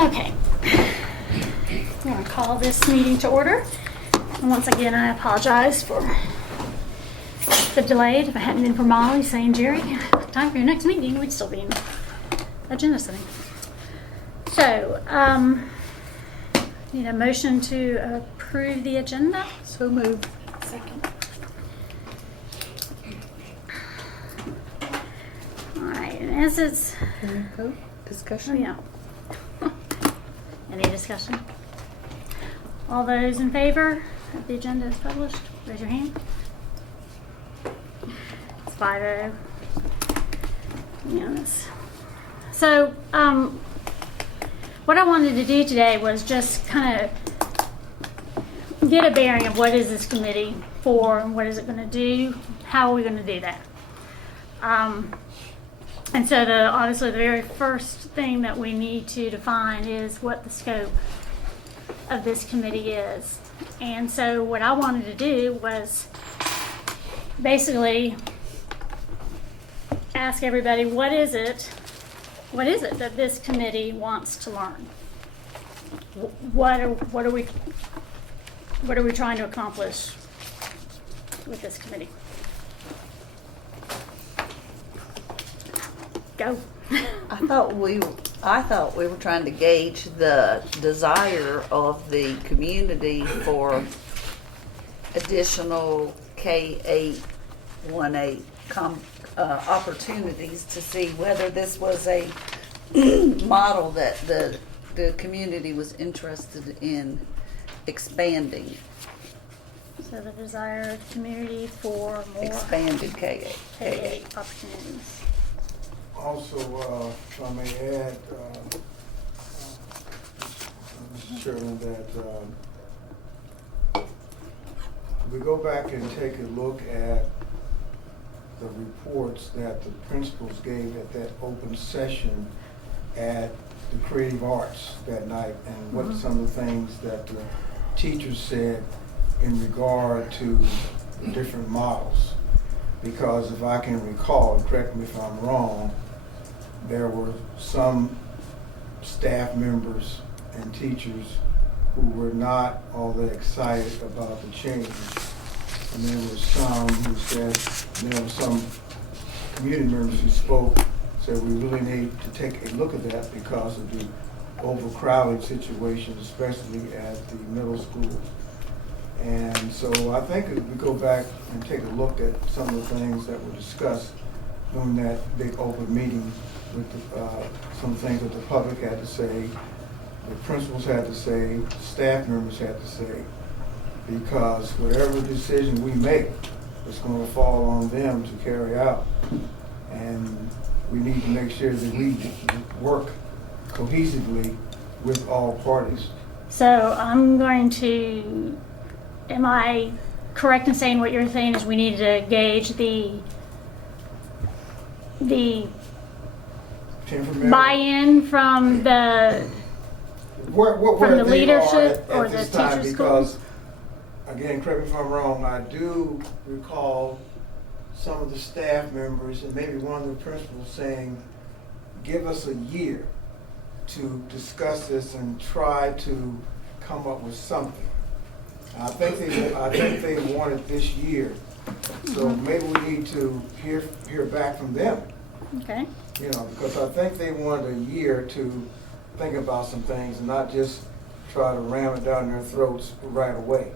Okay. I'm going to call this meeting to order. And once again, I apologize for the delay. If it hadn't been for Molly saying, Jerry, time for your next meeting, we'd still be in agenda setting. So, need a motion to approve the agenda? So moved. Second. All right, and as it's... Any vote? Discussion? Oh, yeah. Any discussion? All those in favor of the agenda as published, raise your hand. It's 5-0. Unanimous. So, what I wanted to do today was just kind of get a bearing of what is this committee for, and what is it going to do, how are we going to do that. And so obviously the very first thing that we need to define is what the scope of this committee is. And so what I wanted to do was basically ask everybody, what is it that this committee wants to learn? What are we trying to accomplish with this committee? Go. I thought we were trying to gauge the desire of the community for additional K8 opportunities to see whether this was a model that the community was interested in expanding. So the desire of the community for more Expanded K8. K8 opportunities. Also, if I may add, Mr. Chairman, that we go back and take a look at the reports that the principals gave at that open session at the Creative Arts that night, and what some of the things that the teachers said in regard to the different models. Because if I can recall, and correct me if I'm wrong, there were some staff members and teachers who were not all that excited about the change. And there were some who said, and there were some community members who spoke, said we really need to take a look at that because of the overcrowded situation, especially at the middle schools. And so I think if we go back and take a look at some of the things that were discussed during that big open meeting with some things that the public had to say, the principals had to say, staff members had to say, because whatever decision we make, it's going to fall on them to carry out. And we need to make sure that we work cohesively with all parties. So I'm going to, am I correct in saying what you're saying is we need to gauge the buy-in from the leadership or the teacher school? Because, again, correct me if I'm wrong, I do recall some of the staff members and maybe one of the principals saying, give us a year to discuss this and try to come up with something. I think they wanted this year, so maybe we need to hear back from them. Okay. You know, because I think they wanted a year to think about some things and not just try to ram it down their throats right away.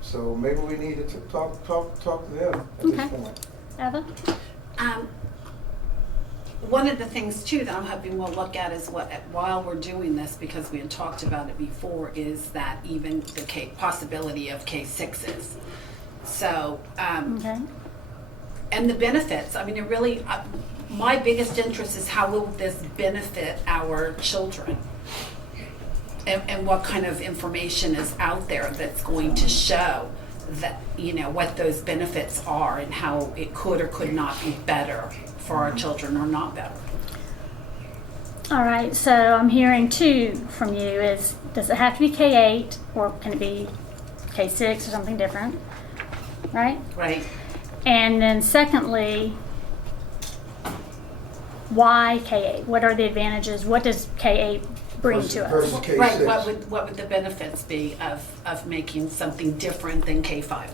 So maybe we need to talk to them at this point. Eva? One of the things too that I'm hoping we'll look at is while we're doing this, because we had talked about it before, is that even the possibility of K6s. So, and the benefits. I mean, it really, my biggest interest is how will this benefit our children? And what kind of information is out there that's going to show that, you know, what those benefits are and how it could or could not be better for our children or not better. All right, so I'm hearing two from you is, does it have to be K8 or can it be K6 or something different, right? Right. And then secondly, Why K8? What are the advantages? What does K8 bring to us? Versus K6. Right, what would the benefits be of making something different than K5?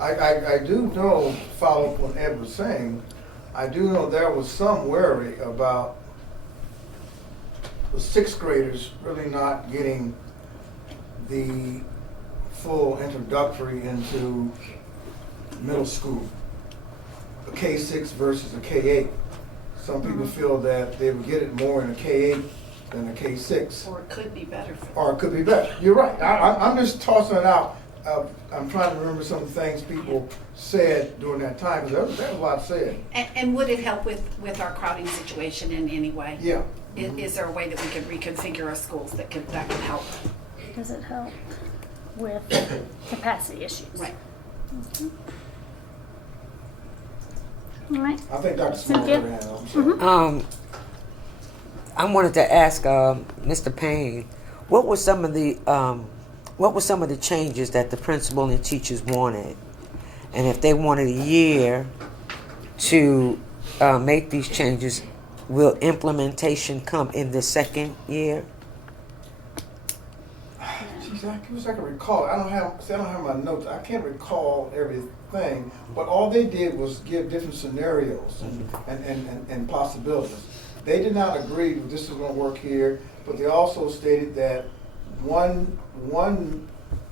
I do know, follow up what Ed was saying, I do know there was some worry about the sixth graders really not getting the full introductory into middle school, a K6 versus a K8. Some people feel that they would get it more in a K8 than a K6. Or it could be better for them. Or it could be better. You're right. I'm just tossing it out. I'm trying to remember some of the things people said during that time, because there was a lot said. And would it help with our crowding situation in any way? Yeah. Is there a way that we could reconfigure our schools that could help? Does it help with capacity issues? Right. All right. I think Dr. Small Cynthia? had her hand up. I'm sorry. I wanted to ask Mr. Payne, what were some of the changes that the principal and teachers wanted, and if they wanted a year to make these changes, will implementation come in the second year? Geez, I wish I could recall. I don't have my notes. I can't recall everything. But all they did was give different scenarios and possibilities. They did not agree that this is going to work here, but they also stated that one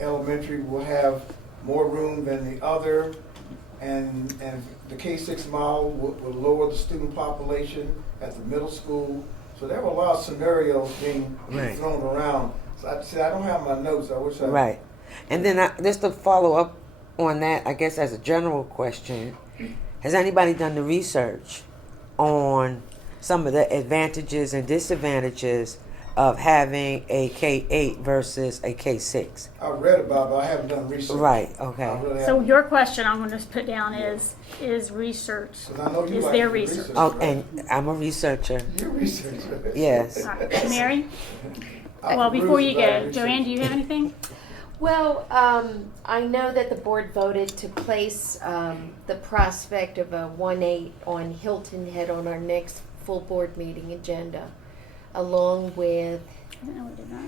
elementary will have more room than the other, and the K6 model will lower the student population at the middle school. So there were a lot of scenarios being thrown around. So I don't have my notes. I wish I... Right. And then just to follow up on that, I guess as a general question, has anybody done the research on some of the advantages and disadvantages of having a K8 versus a K6? I read about it, but I haven't done research. Right, I okay. really So haven't. your question I'm going to put down is research. 'Cause I know you Is like there to research? Oh, right? and I'm a researcher. You research. Yes. All right. Mary? I Well, peruse before you that go, research. Joanne, do you have anything? Well, I know that the board voted to place the prospect of a 1-8 on Hilton Head on our next full board meeting agenda, along with No, we did not.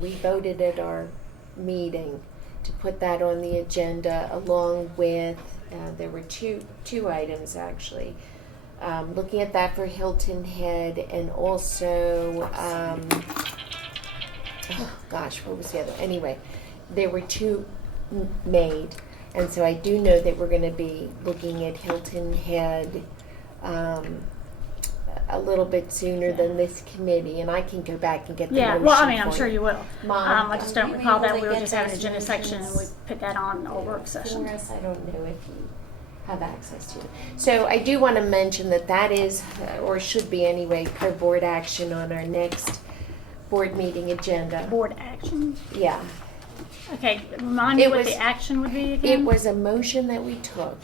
we voted at our meeting to put that on the agenda, along with there were two items actually. Looking at that for Hilton Head, and also oh gosh, what was the other? Anyway, there were two made, and so I do know that we're going to be looking at Hilton Head a little bit sooner than this committee, and I can go back and get the Yeah, motion well, I mean, I'm for sure you. you will. Mom, I just don't are you recall that able we to were get just having an those agenda section and we motions put that on a work session. for us? I don't know if you have access to it. So I do want to mention that is, or should be anyway, per board action on our next board meeting agenda. Board action. Yeah. Okay, remind me It what was- the action would be again. It was a motion that we took.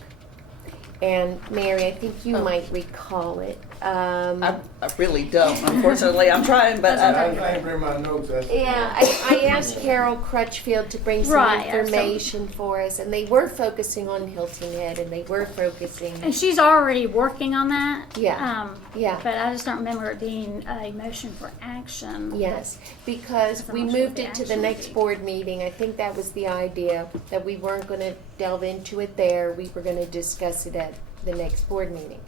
And Mary, I think you might recall it. I really don't, unfortunately. I'm trying, but I didn't bring my notes. That's Yeah, I asked Carol Crutchfield to bring some Right, information for us, and they were focusing on Hilton Head, and they were focusing. And she's already working on that. Yeah, yeah. But I just don't remember it being a motion for action. Yes, because I'm we not sure moved what it the to the action next would be. board meeting. I think that was the idea, that we weren't going to delve into it there. We were going to discuss it at the next board meeting.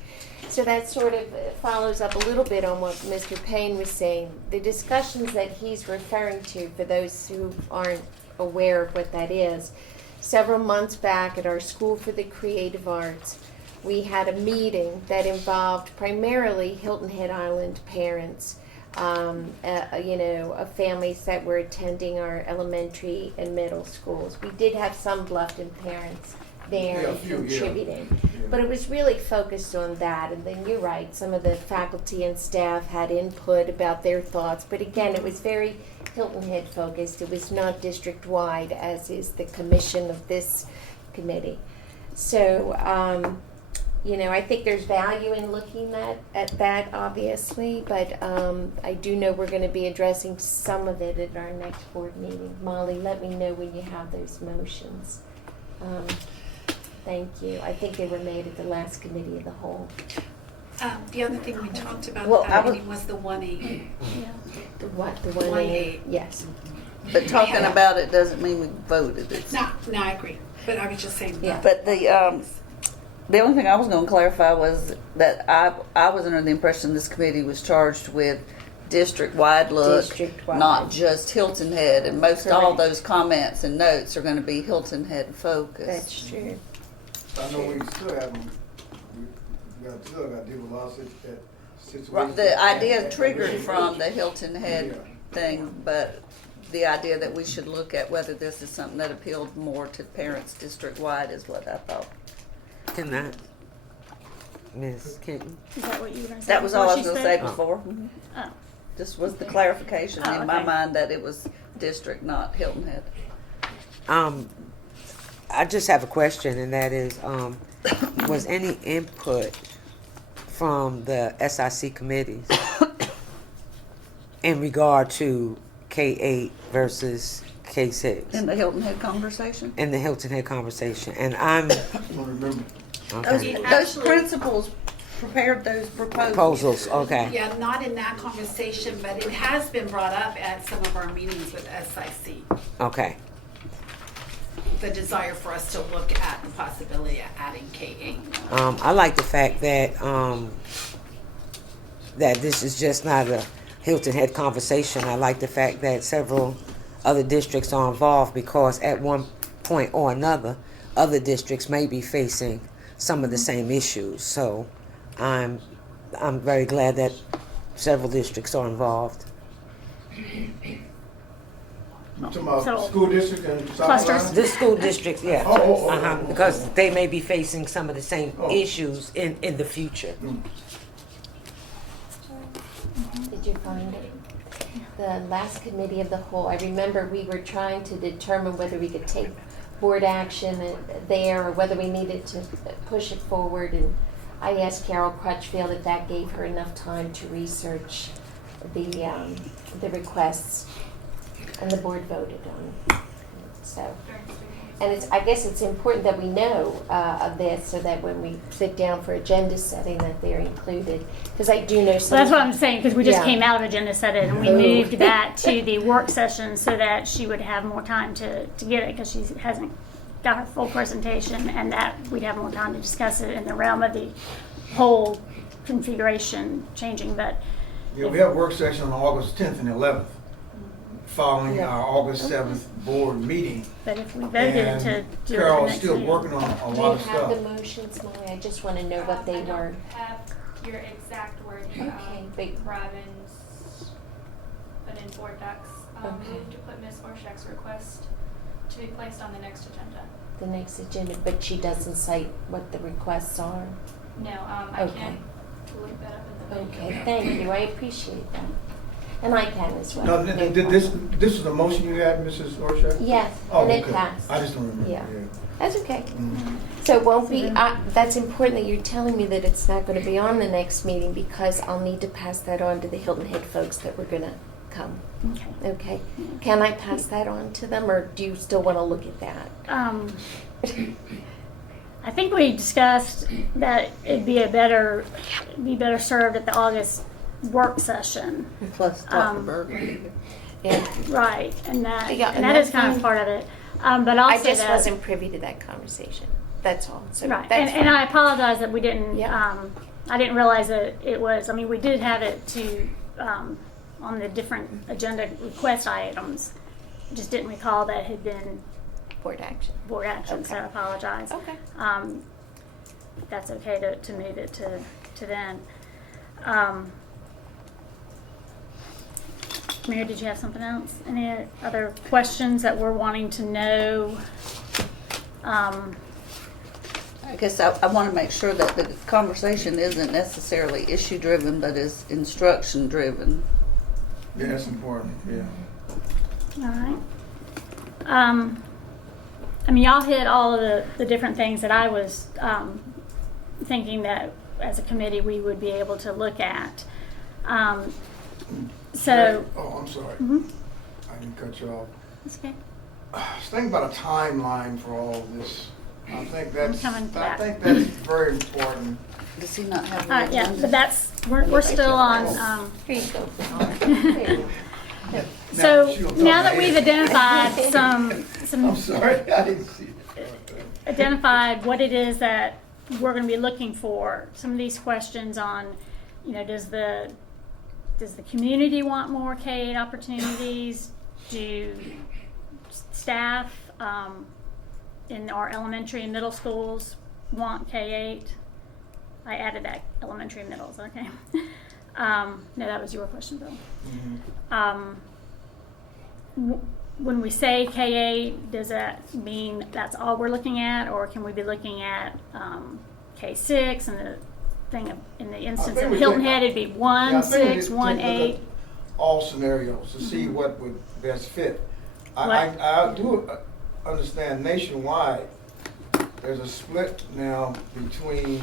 So that sort of follows up a little bit on what Mr. Payne was saying. The discussions that he's referring to, for those who aren't aware of what that is, several months back at our School for the Creative Arts, we had a meeting that involved primarily Hilton Head Island parents, of families that were attending our elementary and middle schools. We did have some Bluffton parents there Yeah, a and few, yeah. contributing. But it was really focused on that, and then you're right, some of the faculty and staff had input about their thoughts, but again, it was very Hilton Head focused. It was not district-wide, as is the commission of this committee. So, I think there's value in looking at that, obviously, but I do know we're going to be addressing some of it at our next board meeting. Molly, let me know when you have those motions. Thank you. I think they were made at the last committee of the whole. The other thing we talked about Well, at I that was- meeting was the 1A. Yeah. The what, the one? 1A. Yes. But talking about it doesn't mean we voted. It's No, I agree, but I was just saying. Yeah. But the only thing I was going to clarify was that I was under the impression this committee was charged with district-wide look, District-wide. not just Hilton Head. And most all Correct. those comments and notes are going to be Hilton Head focused. That's true. I know we still have, we still got to deal with a lot of situations. Right, the idea that- triggered from the Hilton Head Yeah. thing, but the idea that we should look at whether this is something that appealed more to parents district-wide is what I thought. Can I, Ms. Kenton? Is that what you were going to say? That was all I was before going she to say spoke? before. Oh. Just was the clarification Oh, in my okay. mind that it was district, not Hilton Head. I just have a question, and that is, was any input from the SIC committees in regard to K8 versus K6 In the Hilton Head conversation? in the Hilton Head conversation? And I'm I don't remember. okay. Those Actually- principals prepared those Proposals, okay. Yeah, not in that conversation, but it has been brought up at some of our meetings with SIC. Okay. The desire for us to look at the possibility of adding K8. I like the fact that that this is just not a Hilton Head conversation. I like the fact that several other districts are involved, because at one point or another, other districts may be facing some of the same issues. So I'm very glad that several districts are involved. You talking about So- school district and South Clusters. Carolina? The school districts, yeah. Oh. Because they may be facing some of the same Oh. issues in the future. Did you find it? The last committee of the whole, I remember we were trying to determine whether we could take board action there or whether we needed to push it forward. And I asked Carol Crutchfield if that gave her enough time to research the requests, and the board voted on it. So, and I guess it's important that we know of this so that when we sit down for agenda setting that they're included. Because I do know some. So that's what I'm saying, because we just Yeah. came out of agenda setting and we Oh. moved that to the work session so that she would have more time to get it, because she hasn't got her full presentation, and that we'd have more time to discuss it in the realm of the whole configuration changing. But Yeah, we have a work session on August 10th and 11th, following Yeah. our August 7th board meeting. if we voted to And do it Carol's the next still meeting. working on a Do you lot of have the stuff. motions, Molly? I just want to know what they I don't were. have your exact wording. Okay, but- Robbins put in board docs. Okay. Moved to put Ms. Orszak's request to be placed on the next agenda. The next agenda, but she doesn't cite what the requests are. No, I Okay. can't look that up in the. Okay, thank you, I appreciate that. And I can as well. No, this is the motion you had, Mrs. Orshak? Yes, Oh, and it okay. passed. I just don't remember. Yeah. That's okay. Mhm. So it won't be, that's important that you're telling me that it's not gonna be on the next meeting, because I'll need to pass that on to the Hilton Head folks that were gonna come. Okay. Okay, can I pass that on to them, or do you still wanna look at that? I think we discussed that it'd be better served at the August work session. Plus Dr. Um, Berger. Yeah, Right, and that, Yeah, and and that is that's kind of fine. part of it. But also I just that- wasn't privy to that conversation, that's all, so Right, that's and I apologize that we didn't, Yeah. I didn't realize that it was, I mean, we did have it to, on the different agenda request items. Just didn't recall that had been board action. board action, so I Okay. apologize. Okay. If that's okay to move it to then. Mary, did you have something else? Any other questions that we're wanting to know? I guess I want to make sure that the conversation isn't necessarily issue-driven, but is instruction-driven. Yeah, that's important, yeah. All right. I mean, y'all hit all of the different things that I was thinking that as a committee we would be able to look at. So, Oh, I'm sorry. Mhm. I didn't cut you off. that's okay. I was thinking about a timeline for all of this. I think that's coming to that. very important. Does he not have an Yeah, agenda? but that's, we're still on, Here you go. There you go. so she don't talk now that my we've head. identified I'm some sorry, I didn't see it. identified what it is that we're going to be looking for. Some of these questions on, does the community want more K-8 opportunities? Do staff in our elementary and middle schools want K-8? I added that elementary and middles. Okay. No, that was your question, Bill. When we say K-8, does that mean that's all we're looking at, or can we be looking at K-6 and the thing in the instance think of we Hilton think- Head, it'd be Yeah, 1, I think we 6, did 1, take a look 8. at all scenarios to see what would best fit. I What? do understand nationwide, there's a split now between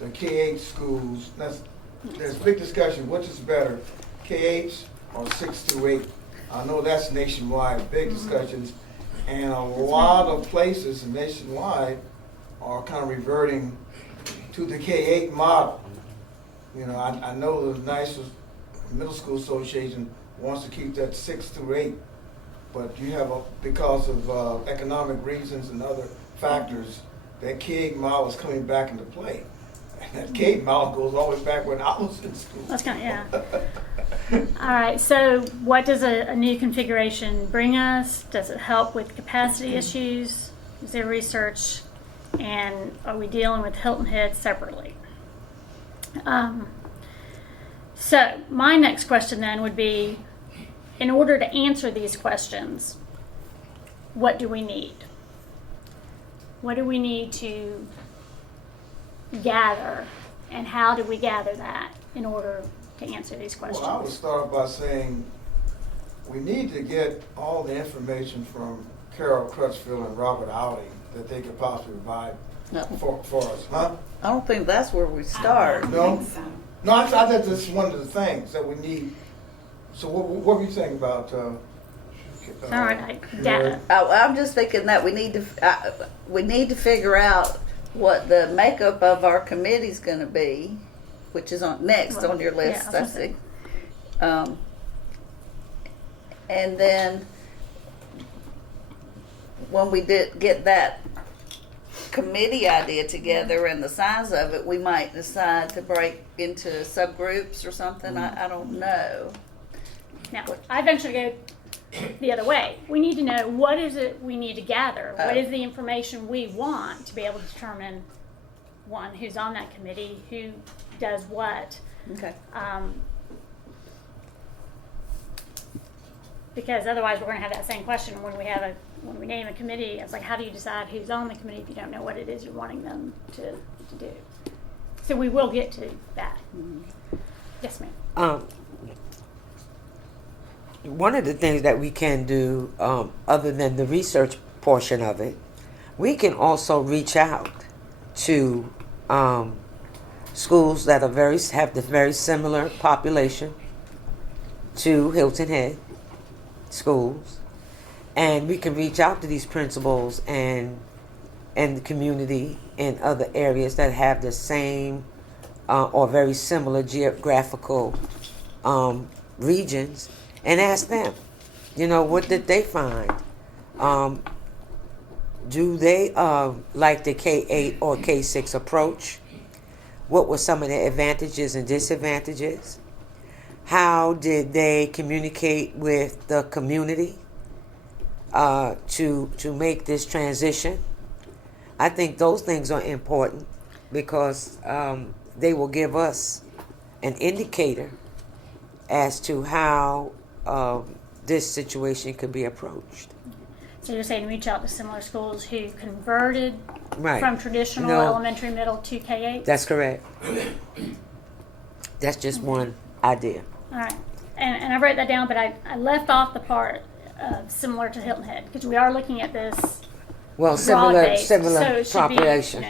the K-8 schools. There's big discussion, which is better, K-8s or 6 through 8? I know that's nationwide, big discussions, and a lot of places nationwide are kind of reverting to the K-8 model. I know the National Middle School Association wants to keep that 6 through 8, but you have, because of economic reasons and other factors, that K-8 model is coming back into play. And that K-8 model goes all the way back when I was in school. That's kind of, yeah. All right, so what does a new configuration bring us? Does it help with capacity issues? Is there research? And are we dealing with Hilton Head separately? So my next question then would be, in order to answer these questions, what do we need? What do we need to gather, and how do we gather that in order to answer these questions? Well, I would start by saying we need to get all the information from Carol Crutchfield and Robert Alley that they could possibly provide No. for us, huh? I don't think that's where we start. No? think so. No, I think this is one of the things that we need. So what were you saying about? All right, data. I'm just thinking that we need to figure out what the makeup of our committee's going to be, which is on next Well, on your list, yeah, I I was gonna see. And then when we did get that committee idea together and the size of it, we might decide to break into subgroups or something. I don't know. Now, I venture to go the other way. We need to know, what is it we need to gather? What is the information we want to be able to determine, one, who's on that committee, who does what. Okay. Because otherwise we're going to have that same question when we name a committee. It's like, how do you decide who's on the committee if you don't know what it is you're wanting them to do? So we will get to that. Yes, ma'am. One of the things that we can do, other than the research portion of it, we can also reach out to schools that have the very similar population to Hilton Head schools, and we can reach out to these principals and the community in other areas that have the same or very similar geographical regions, and ask them, what did they find? Do they like the K-8 or K-6 approach? What were some of the advantages and disadvantages? How did they communicate with the community to make this transition? I think those things are important because they will give us an indicator as to how this situation could be approached. So you're saying reach out to similar schools who converted Right. from traditional No. elementary, middle to K-8? That's correct. That's just one idea. All right. And I wrote that down, but I left off the part similar to Hilton Head, because we are looking at this Well, similar broad-based, so similar it should population. be,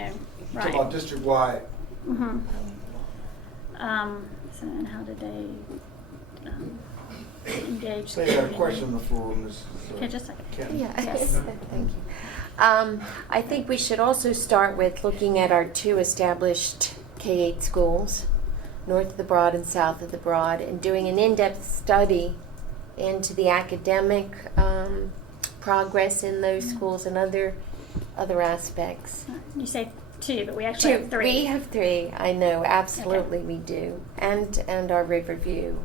Talk right. about district-wide. So then how did they engage? Say you got a question on the floor, Mrs. Okay, just a second. Kent. Yeah, Yes. thank you. I think we should also start with looking at our two established K-8 schools, north of the Broad and south of the Broad, and doing an in-depth study into the academic progress in those schools and other aspects. You say 2, but we actually have 3. We have 3. I know, absolutely we do, and our Riverview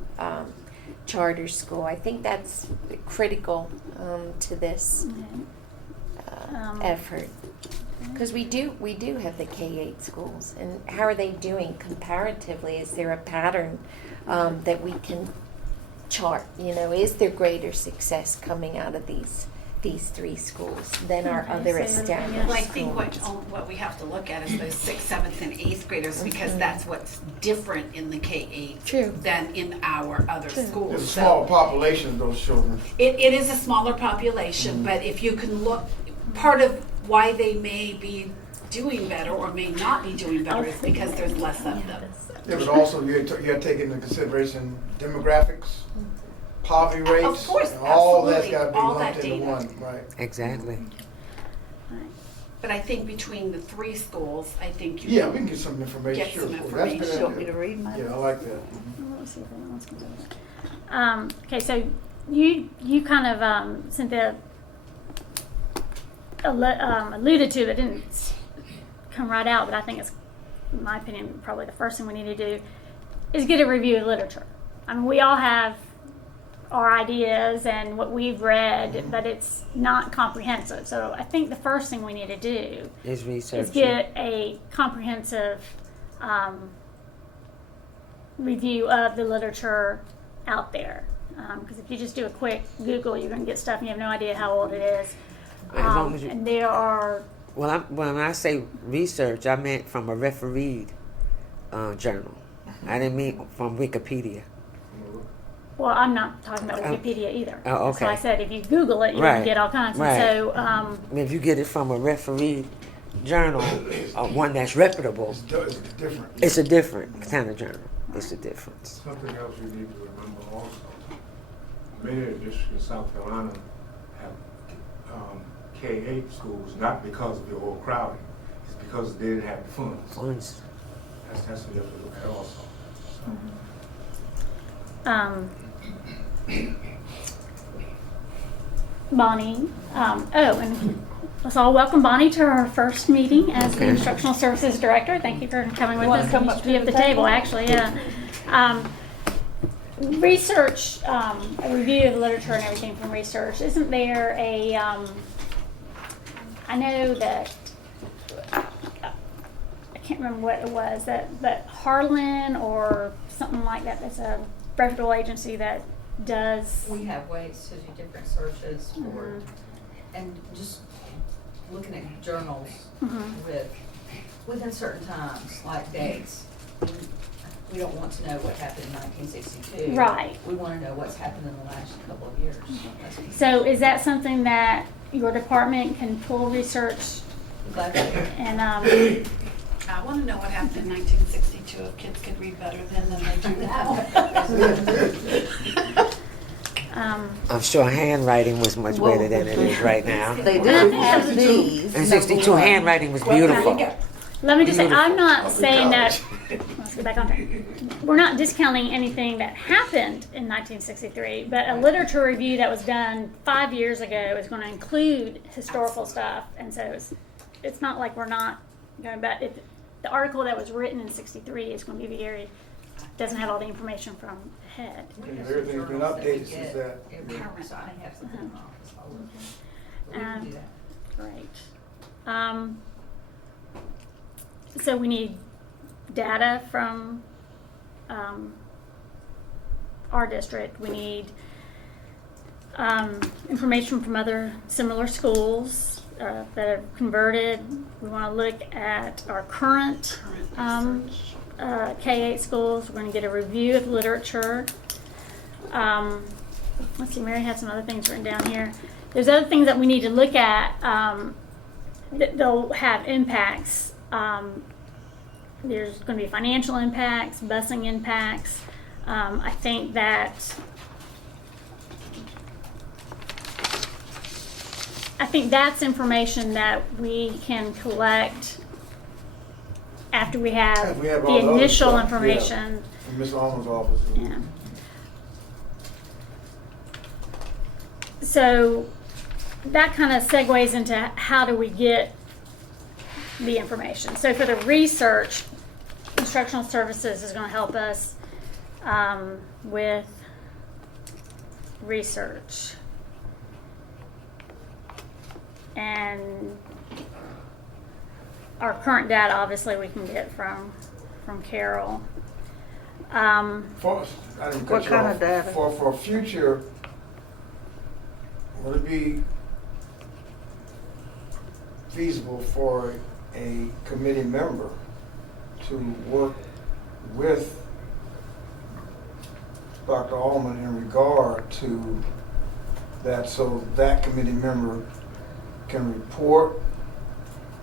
charter school. I think that's critical to this effort, because we do have the K-8 schools, and how are they doing comparatively? Is there a pattern that we can chart? You know, is there greater success coming out of these 3 schools than our Okay, other so established yeah. Well, I think schools? what we have to look at is those 6th, 7th, and 8th graders, because that's what's different in the K-8 True. than in our other schools. There's a So small population of those children. it is a smaller population, but if you can look, part of why they may be doing better or may not be doing better is because there's less of them. Yeah, but also you got to take into consideration demographics, poverty rates. course, and all that's absolutely. got to be All lumped that into data. one, right? Exactly. But I think between the 3 schools, I think you Yeah, can we can get some information. Get sure, some sure. That's information. good. You want me to read my? Yeah, I like that. Let's see if anyone else can do that. Okay, so you kind of, Cynthia, alluded to it, didn't come right out, but I think it's, in my opinion, probably the first thing we need to do is get a review of literature. I mean, we all have our ideas and what we've read, but it's not comprehensive. So I think the first thing we need to do Is research. is get a comprehensive review of the literature out there. Because if you just do a quick Google, you're going to get stuff and you have no idea how old it is. As long as you- And there are, Well, when I say research, I meant from a refereed journal. I didn't mean from Wikipedia. well, I'm not talking about Wikipedia either. Oh, okay. So I said if you Google it, you're going Right. to get all kinds. Right. And so, If you get it from a refereed journal, one that's reputable, It's different. it's a different kind of journal. It's a difference. Something else you need to remember also, many of the districts in South Carolina have K-8 schools, not because of the overcrowding, it's because they didn't have the funds. Funds. That's what you have to look at also. Bonnie, and let's all welcome Bonnie to our first meeting as the Okay. Instructional Services Director. Thank you for coming with wanna us. come You up should to be at the the table, table? actually, yeah. Research, a review of literature and everything from research. Isn't there a, I know that, I can't remember what it was, but Harlan or something like that, that's a reputable agency that does. We have ways to do different searches for, and just looking at journals within certain times, like dates. We don't want to know what happened in 1962. Right. We want to know what's happened in the last couple of years. That's- So is that something that your department can pull research I'm glad to hear. and, I want to know what happened in 1962 if kids could read better then than they do now. I'm sure handwriting was much better than it is right now. They didn't have these. In '62, handwriting was beautiful. let me just say, I'm Beautiful. not saying that, let's get back on track. We're not discounting anything that happened in 1963, but a literature review that was done 5 years ago is going to include historical stuff. And so it's not like we're not going back. The article that was written in 63 is going to be doesn't have all the information from ahead. We have Everything's some been journals that we updated since get that. every year, so I have something in my office all the time. But we can do that. Great. So we need data from our district. We need information from other similar schools that have converted. We want to look at our current K-8 schools. We're going to get a review of literature. Let's see, Mary had some other things written down here. There's other things that we need to look at that they'll have impacts. There's going to be financial impacts, busing impacts. I think that's information that we can collect after we have We have the all the other initial stuff, information. From Ms. Allen's office. Yeah. So that kind of segues into how do we get the information. So for the research, instructional services is going to help us with research. And our current data, obviously, we can get from Carol. I didn't cut What you kind off. of data? For future, would it be feasible for a committee member to work with Dr. Allman in regard to that, so that committee member can report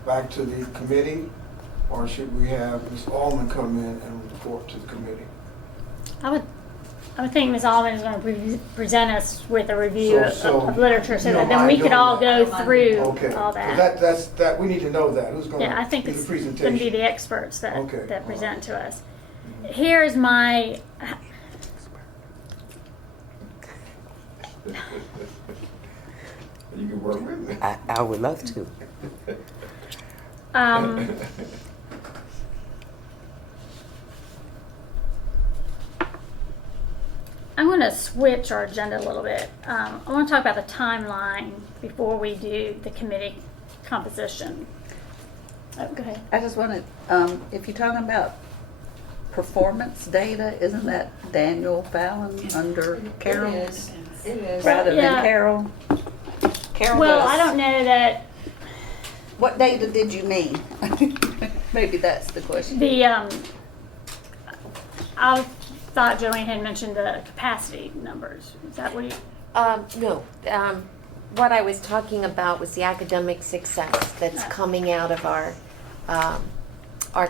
back to the committee? Or should we have Ms. Allman come in and report to the committee? I would think Ms. Allman is going to present us with a review of literature, so you that don't then we mind could doing all that? go through Okay. all 'Cause that. that's we need to know that. Who's going Yeah, I to think do the it's going to be presentation? the experts that, Okay, that all present right. to us. Here's my, You can work with me. I would love to. I'm going to switch our agenda a little bit. I want to talk about the timeline before we do the committee composition. Oh, go ahead. I just wanted, if you're talking about performance data, isn't that Daniel Fallon under Carol? It is. It is. Rather Yeah. than Carol? Carol Well, does- I don't know that What data did you mean? Maybe that's the question. I thought Joanne had mentioned the capacity numbers. Is that what you? No. What I was talking about was the academic success that's coming out of our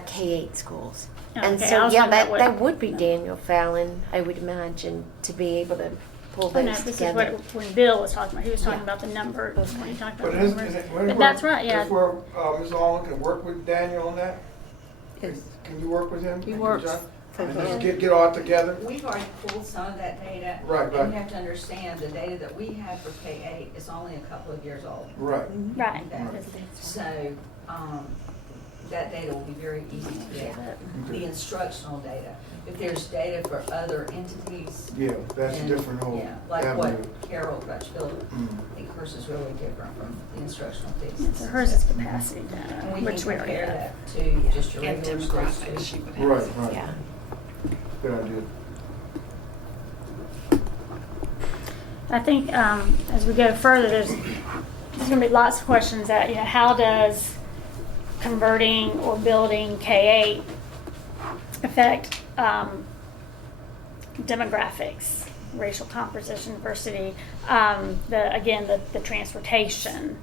K8 schools. And Okay, I so, was yeah, talking about that what- would be Daniel Fallon, I would imagine, to be able to pull Oh, no, those this together. is what when Bill was talking about. He was talking Yeah. about the numbers when he talked about But the is numbers. it, But that's right. Yeah. That's where Ms. Allman can work with Daniel on that? Yes. Can you work with him? He in works conjunction? for And just him. get all together? We've already pulled some of that data. Right, And right. you have to understand, the data that we have for K8 is only a couple of years old. Right. Right. Okay. So, that data will be very easy to get. The instructional data. If there's data for other entities. Yeah, that's a then, different whole Yeah, like avenue. what Carol Crutchfield, I think hers is really different from the instructional piece. So hers is capacity data, And we which can we already compare have. that to just your And regular schools demographics, she too. would have. Right, right. Yeah. Good idea. I think as we go further, there's going to be lots of questions that, how does converting or building K8 affect demographics, racial composition, diversity, the transportation,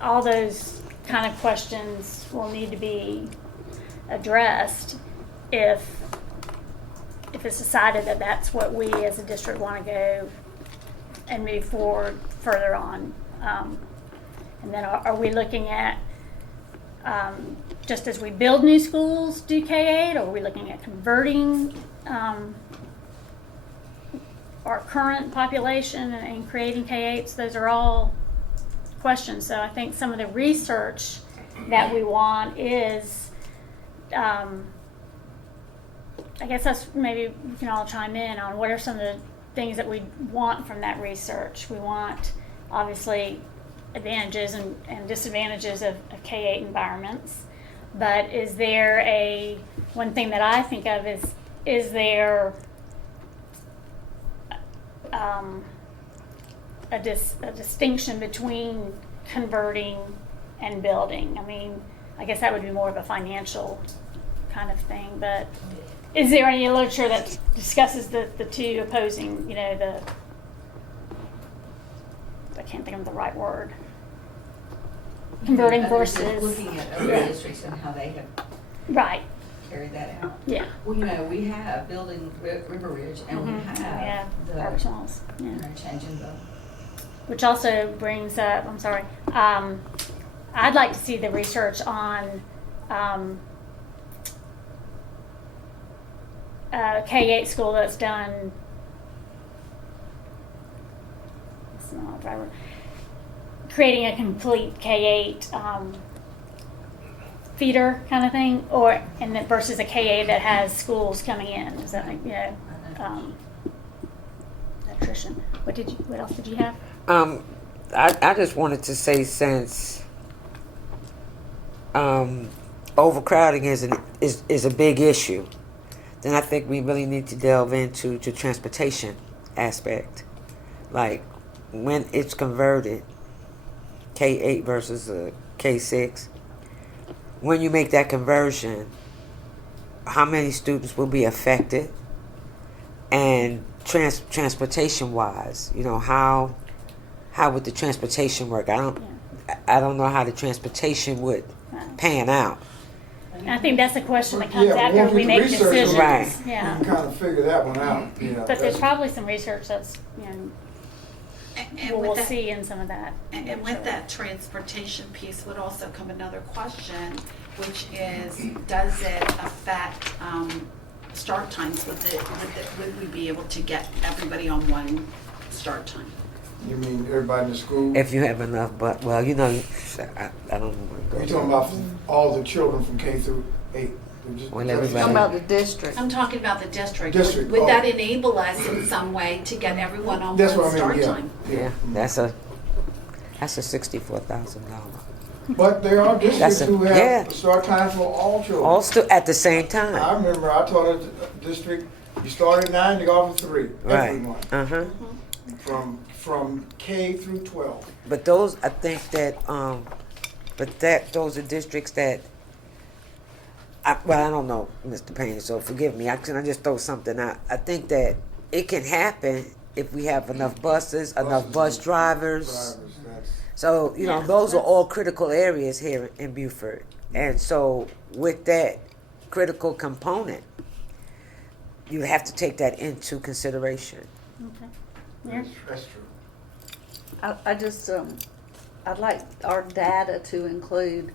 all those kind of questions will need to be addressed if it's decided that that's what we as a district want to go and move forward further on. And then are we looking at, just as we build new schools, do K8, or are we looking at converting our current population and creating K8s? Those are all questions. So I think some of the research that we want is, I guess that's maybe we can all chime in on what are some of the things that we want from that research. We want, obviously, advantages and disadvantages of K8 environments. But is there one thing that I think of is there a distinction between converting and building? I mean, I guess that would be more of a financial kind of thing, but is there any literature that discusses the two opposing, I can't think of the right word. Converting Others are versus. Looking at other districts and how they have Right, carried that out. yeah. Well, we have building River Ridge and we Mhm. have the, Arbitrals, yeah. changing the, Which also brings up, I'm sorry, I'd like to see the research on K8 school that's done, it's not driver, creating a complete K8 feeder kind of thing, or and then versus a K8 that has schools coming in. Is that like, nutrition? What else did you have? I just wanted to say, since overcrowding is a big issue, then I think we really need to delve into the transportation aspect. Like, when it's converted, K8 versus a K6, when you make that conversion, how many students will be affected? And transportation wise, how would the transportation work? I don't know how the transportation would pan out. And I think that's a question that comes Yeah, after once we do make research, decisions. Right. Yeah. You can kind of figure that one out. But there's probably some research that's, And we'll with that, see in some of that. and with that transportation piece would also come another question, which is, does it affect start times? Would we be able to get everybody on one start time? You mean everybody in the school? If you have enough, but I don't know. You're talking about all the children from K through 8? Well, everybody- Talking about the district. I'm talking about the district. District, Would oh. that enable us in some way to get everyone on That's one what I start mean, yeah. time? Yeah, that's a $64,000. But there are districts who have yeah. start time for all children. All at the same I time. remember I taught a district, you start at 9, you go off at 3, Right. everyone. From K through 12. But those, I think that, those are districts that, I don't know, Mr. Payne, so forgive me. I just throw something out. I think that it can happen if we have enough buses, enough bus drivers. So, those are all critical areas here in Beaufort. And so with that critical component, you have to take that into consideration. Okay. Yeah. That's true. I just, I'd like our data to include,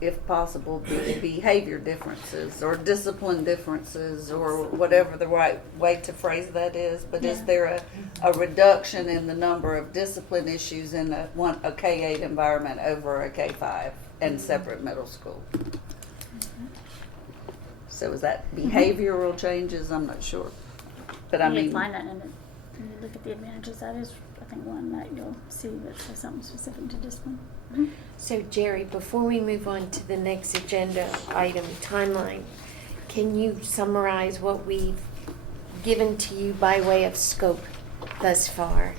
if possible, behavior differences or discipline differences or whatever the right way to phrase that is. But is there a reduction in the number of discipline issues in a K8 environment over a K5 and separate middle school? So is that behavioral changes? I'm not sure. But I You can mean, find that in it. When you look at the advantages, that is, I think, one that you'll see that says something specific to discipline. So Jerry, before we move on to the next agenda item timeline, can you summarize what we've given to you by way of scope thus far?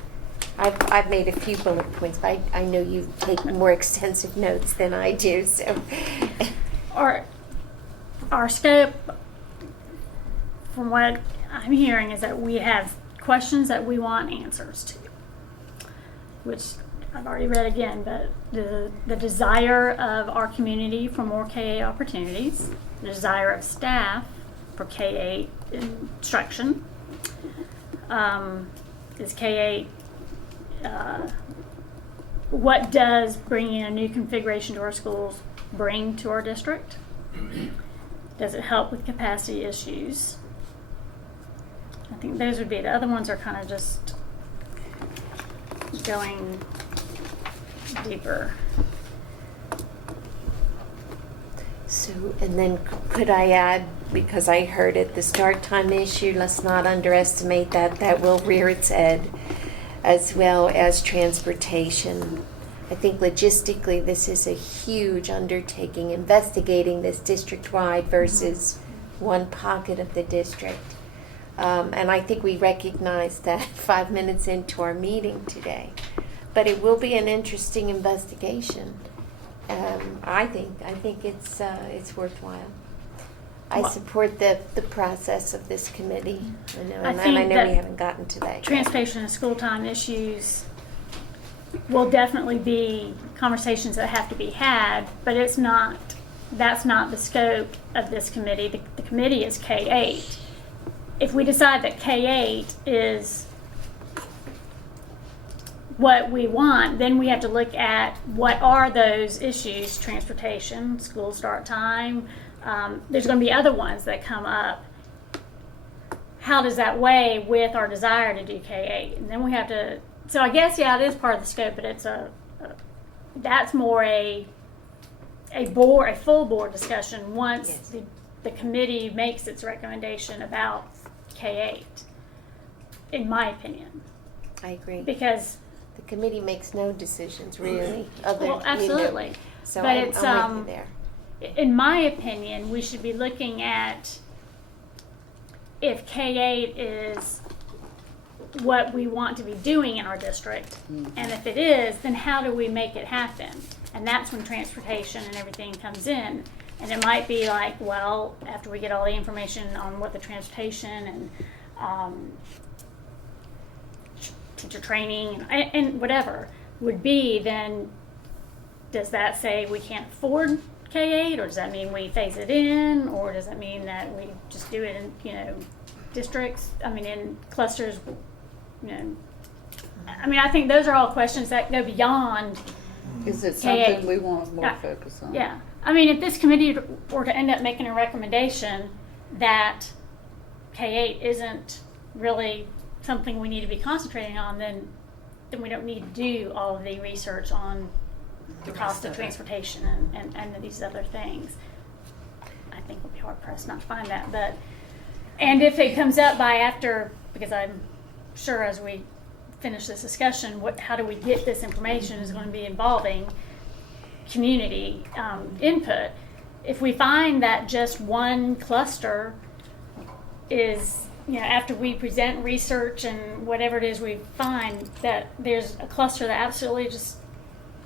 I've made a few bullet points, but I know you take more extensive notes than I do, so. Our scope, from what I'm hearing, is that we have questions that we want answers to, which I've already read again, but the desire of our community for more K8 opportunities, the desire of staff for K8 instruction, is K8, what does bringing a new configuration to our schools bring to our district? Does it help with capacity issues? I think those would be, the other ones are kind of just going deeper. So, and then could I add, because I heard it, the start time issue, let's not underestimate that. That will rear its head, as well as transportation. I think logistically this is a huge undertaking, investigating this district-wide versus one pocket of the district. And I think we recognize that 5 minutes into our meeting today. But it will be an interesting investigation. I think it's worthwhile. I support the process of this committee. I know we haven't gotten to that yet. Transportation and school time issues will definitely be conversations that have to be had, but that's not the scope of this committee. The committee is K8. If we decide that K8 is what we want, then we have to look at what are those issues: transportation, school start time. There's going to be other ones that come up. How does that weigh with our desire to do K8? And then we have to. So I guess it is part of the scope, but it's that's more a full board discussion once Yes. the committee makes its recommendation about K8. In my opinion, I agree. because The committee makes no decisions really, other well, absolutely. So But I'm it's, with you there. In my opinion, we should be looking at if K8 is what we want to be doing in our district, and if it is, then how do we make it happen? And that's when transportation and everything comes in. And it might be like, well, after we get all the information on what the transportation and teacher training and whatever would be, then does that say we can't afford K8, or does that mean we phase it in, or does that mean that we just do it in districts? I mean, in clusters. I mean, I think those are all questions that go beyond. Is it K8. something we want more Yeah. focus on? Yeah, I mean, if this committee were to end up making a recommendation that K8 isn't really something we need to be concentrating on, then we don't need to do all of the research on the cost of transportation and these other things. I think we'll be hard pressed not to find that. But and if it comes up because I'm sure as we finish this discussion, how do we get this information is going to be involving community input. If we find that just one cluster is, after we present research and whatever it is we find, that there's a cluster that absolutely just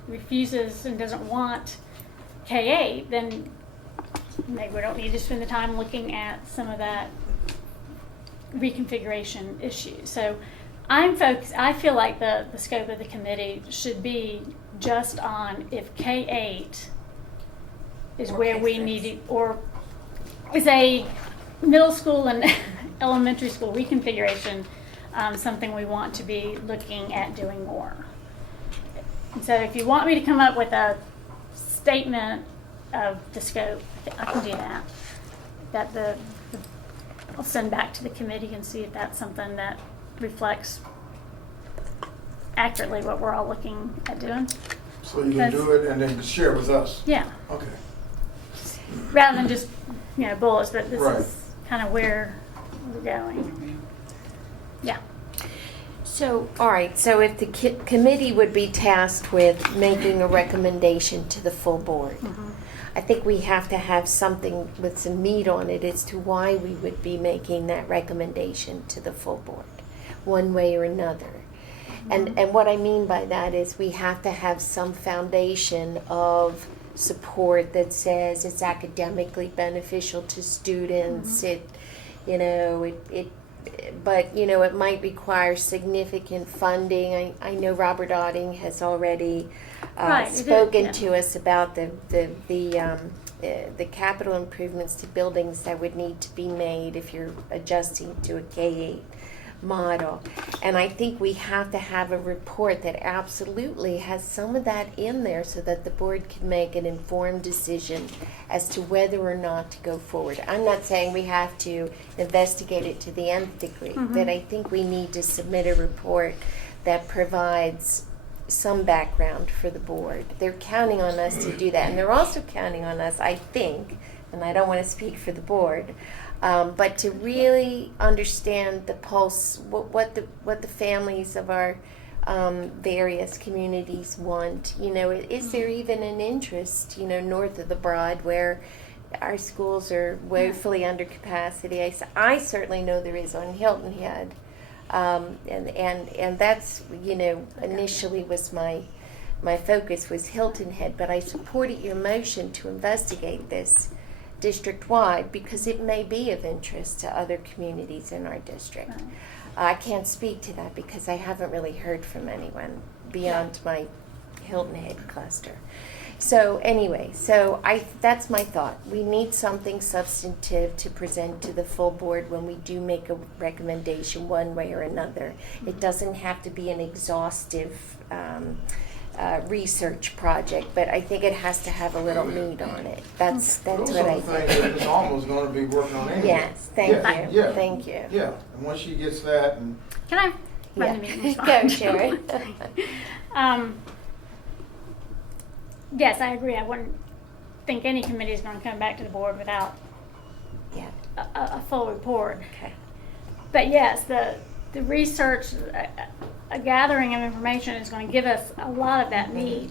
refuses and doesn't want K8, then maybe we don't need to spend the time looking at some of that reconfiguration issue. So I feel like the scope of the committee should be just on if K8 is where we need it, or is a middle school and elementary school reconfiguration something we want to be looking at doing more. And so if you want me to come up with a statement of the scope, I can do that. I'll send back to the committee and see if that's something that reflects accurately what we're all looking at doing. So you can do it and then share with us? Yeah, Okay. rather than just, bullets, but this Right. is kind of where we're going. Yeah. So, all right, so if the committee would be tasked with making a recommendation to the full board, I think we have to have something with some meat on it as to why we would be making that recommendation to the full board, one way or another. And what I mean by that is we have to have some foundation of support that says it's academically beneficial to students. But it might require significant funding. I know Robert Otting has already spoken to us about the capital improvements to buildings that would need to be made if you're adjusting to a K8 model. And I think we have to have a report that absolutely has some of that in there so that the board can make an informed decision as to whether or not to go forward. I'm not saying we have to investigate it to the nth degree, but I think we need to submit a report that provides some background for the board. They're counting on us to do that, and they're also counting on us, I think, and I don't want to speak for the board, but to really understand the pulse, what the families of our various communities want. Is there even an interest, north of the Broad where our schools are woefully under capacity? I certainly know there is on Hilton Head, and that's initially was my focus was Hilton Head, but I supported your motion to investigate this district-wide because it may be of interest to other communities in our district. Right. I can't speak to that because I haven't really heard from anyone beyond my Hilton Head cluster. So anyway, that's my thought. We need something substantive to present to the full board when we do make a recommendation one way or another. It doesn't have to be an exhaustive research project, but I think it has to have a little meat on it. That's Those what are I the things think. that Ms. Alma's gonna be working on anyway. Yes, thank Yeah, you, yeah. thank you. Yeah, and once she gets that, and Can I Yeah. run the meeting? Go, Sharon. Yes, I agree. I wouldn't think any committee is going to come back to the board without Yeah, a full report. okay. But yes, the research, a gathering of information is going to give us a lot of that meat.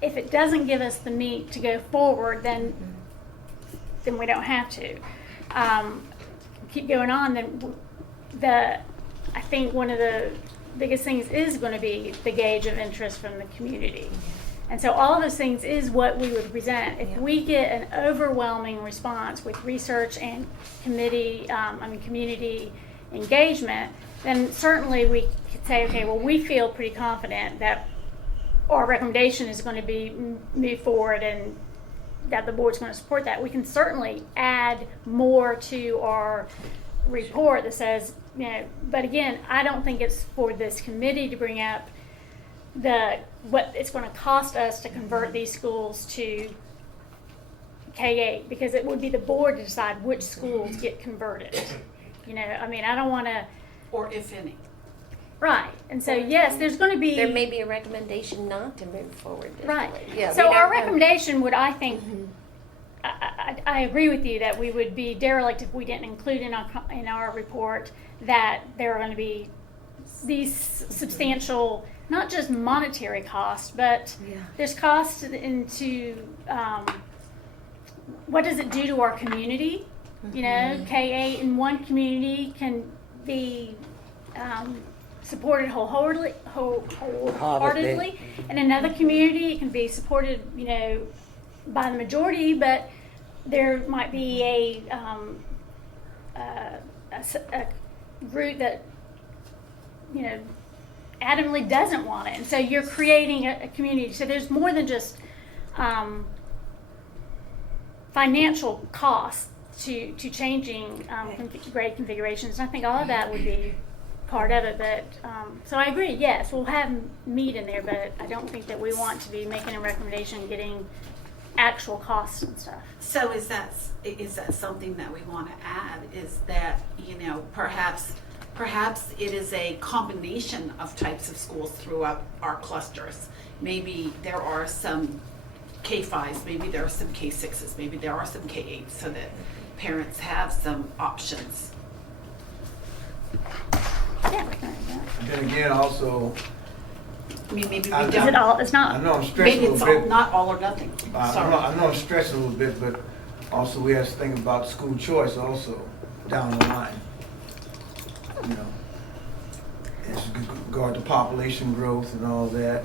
If it doesn't give us the meat to go forward, then we don't have to. Keep going on, then I think one of the biggest things is going to be the gauge of interest from the community. And so all of those things is what we would present. If Yeah. we get an overwhelming response with research and community engagement, then certainly we could say, okay, well, we feel pretty confident that our recommendation is going to be move forward and that the board's going to support that. We can certainly add more to our report that says, but again, I don't think it's for this committee to bring up what it's going to cost us to convert these schools to K8, because it would be the board to decide which schools get converted. I don't want to. Or if any. Right, and so yes, there's going to be. There may be a recommendation not to move forward this Right. way. Yeah, So we our don't know. recommendation would, I think, I agree with you that we would be derelict if we didn't include in our report that there are going to be these substantial, not just monetary costs, but there's costs into what does it do to our community? K8 in one community can be supported wholeheartedly, and another community it can be supported, by the majority, but there might be a group that adamantly doesn't want it, and so you're creating a community. So there's more than just financial costs to changing grade configurations. And I think all of that would be part of it. But so I agree. Yes, we'll have meat in there, but I don't think that we want to be making a recommendation getting actual costs and stuff. So is that something that we want to add? Is that perhaps it is a combination of types of schools throughout our clusters. Maybe there are some K5s, maybe there are some K6s, maybe there are some K8s, so that parents have some options. Yeah, we can do that. and then again, also, I mean, maybe we Is Is don't. it all? It's I not. know I'm stressing Maybe a it's little all, bit. not all or nothing. Sorry. I know I'm stressing a little bit, but also we have to think about school choice also down the line. As regard to population growth and all that.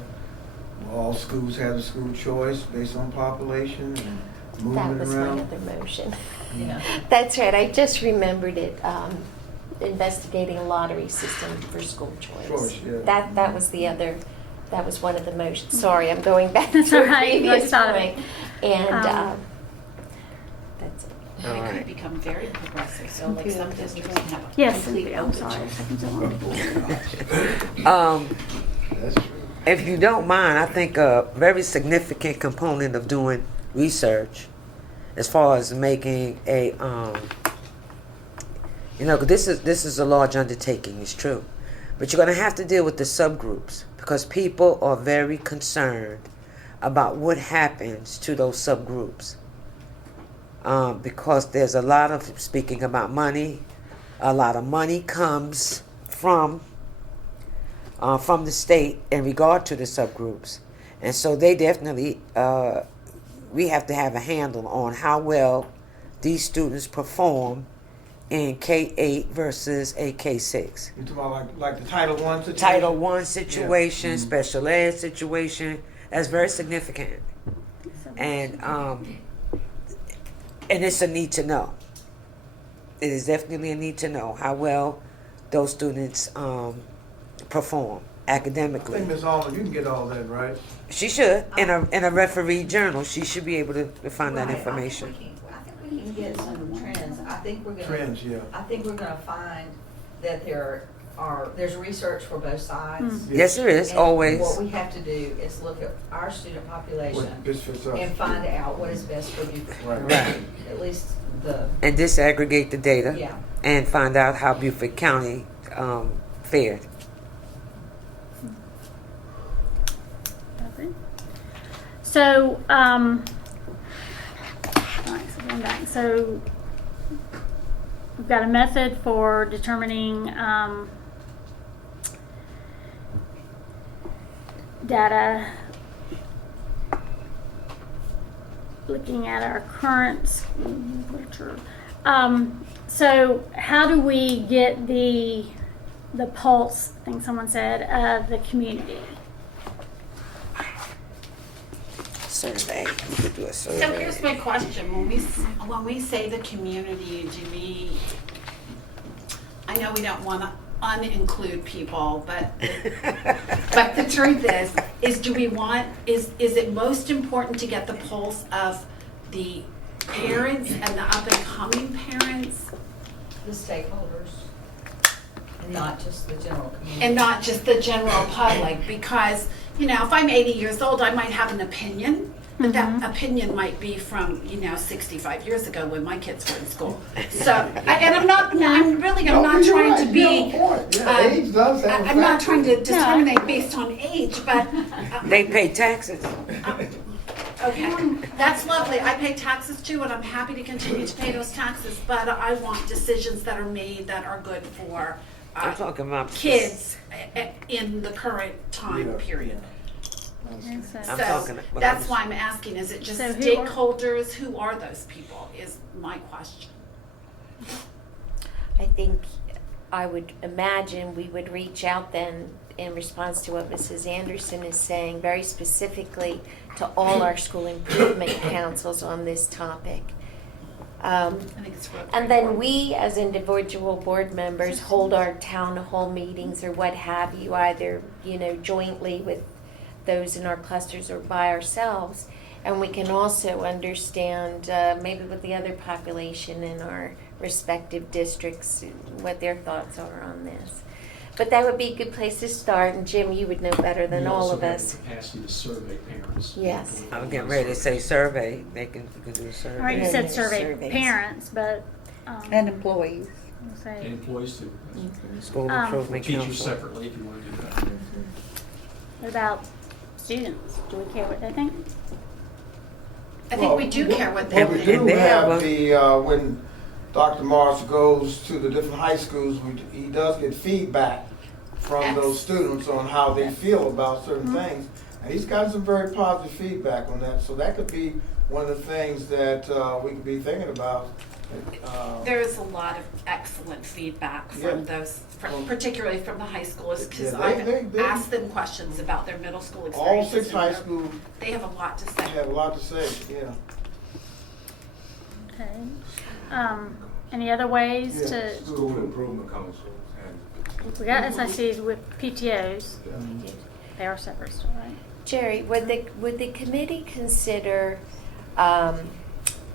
Will all schools have the school choice based on population and That movement was my around? other motion. Yeah. That's right, I just remembered it, investigating a lottery system for school choice. Choice, yeah. That was one of the motions. Sorry, I'm going back That's to all a right, you previous started it. point. And, Um, that's it. We All could right. become very progressive, so like some districts can have a Yes, complete I'm open sorry. choice. Second so long. That's true. If you don't mind, I think a very significant component of doing research, as far as making a, 'cause this is a large undertaking. It's true, but you're going to have to deal with the subgroups because people are very concerned about what happens to those subgroups. Because there's a lot of speaking about money. A lot of money comes from the state in regard to the subgroups. And so they definitely, we have to have a handle on how well these students perform in K8 versus a K6. You talking about like the Title I situation? Title I situation, Yeah. special ed situation, that's very significant. And it's a need to know. It is definitely a need to know how well those students perform. I academically. think Ms. Allen, you can get all that, right? She should, in a referee journal, she should be able to find that Right, information. I think we can get some trends. I think we're gonna. Trends, yeah. I think we're gonna find that there's research for both sides. Yes, there is, And always. what we have to do is look at our student What population this fits us. and find out what is best for Beaufort. Right. Right. At least the, And disaggregate the data yeah. and find out how Beaufort County fared. So, all right, so going back. So we've got a method for determining data, looking at our current school literature. So how do we get the pulse, I think someone said, of the community? Survey. We could do a survey. So here's my question, when we say the community, do we, I know we don't want to uninclude people, but the truth is do we want, is it most important to get the pulse of the parents and the up and coming parents? The stakeholders, and not just the general community. And not just the general public, because, you know, if I'm 80 years old, I might have an opinion, but that opinion might be from, 65 years ago when my kids were in school. So, and I'm not trying to be, Age does have a I'm not factor. trying to discriminate based on age, but, They pay taxes. okay, that's lovely. I pay taxes too, and I'm happy to continue to pay those taxes, but I want decisions that are made that are good for I'm talking about kids in the current time Yeah. period. I'm So talking. that's why I'm asking, is it just So who are- stakeholders? Who are those people is my question. I think I would imagine we would reach out then in response to what Mrs. Anderson is saying, very specifically to all our school improvement councils on this topic. I think it's really And then we, as individual board members, hold our town hall meetings or what have you, either, jointly with those in our clusters or by ourselves. And we can also understand, maybe with the other population in our respective districts, what their thoughts are on this. But that would be a good place to start, and Jim, you would know better than all of us. We also have the capacity to survey parents. Yes. I'm getting ready to say survey. You can do a survey. All right, you And said there's survey surveys. parents, but And employees. we'll And say, employees too. School Um, improvement Teachers council. separately if you want to do that. what about students? Do we care what they think? I think we do care what they And- We think. do they have have the, when Dr. Morris goes to the different high schools, he does get feedback from those students on how they feel about certain things. And he's got some very positive feedback on that, so that could be one of the things that we could be thinking about. There is a lot of excellent feedback from Yeah. those, particularly from the high schoolers, because Yeah, I've they- asked them questions about their middle school All experiences. 6 and high their- schools They have a lot to say. have a lot to say, yeah. Okay. Any other ways Yeah. to, School improvement council and we got SICs with PTOs. They are separate still, right? Jerry, would the committee consider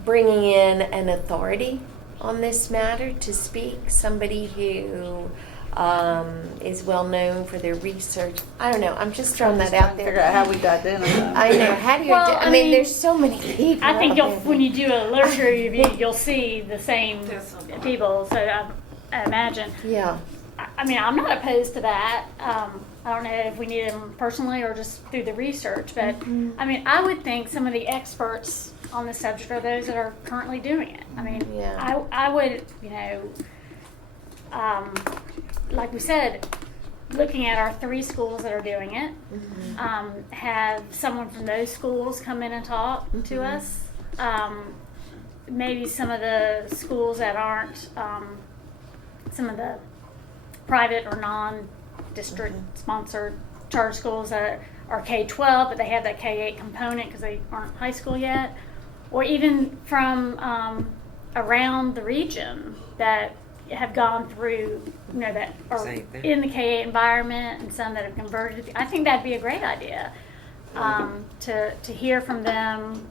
bringing in an authority on this matter to speak? Somebody who is well known for their research. I don't know. I'm just throwing that out Figure there. out how we'd identify. I know. How do you? Well, I I mean, mean, there's so many people. I think out you'll, there. when you do a literature review, you'll see the same There's a lot. people, so I imagine. Yeah. I mean, I'm not opposed to that. I don't know if we need them personally or just through the research, but I mean, I would think some of the experts on the subject are those that are currently doing it. I mean, Yeah. I would, like we said, looking at our 3 schools that are doing it, have someone from those schools come in and talk to us. Maybe some of the schools that aren't, some of the private or non-district sponsored charter schools that are K-12, but they have that K-8 component because they aren't high school yet, or even from around the region that have gone through, that are Same thing. in the K-8 environment and some that have converted. I think that'd be a great idea, to hear from them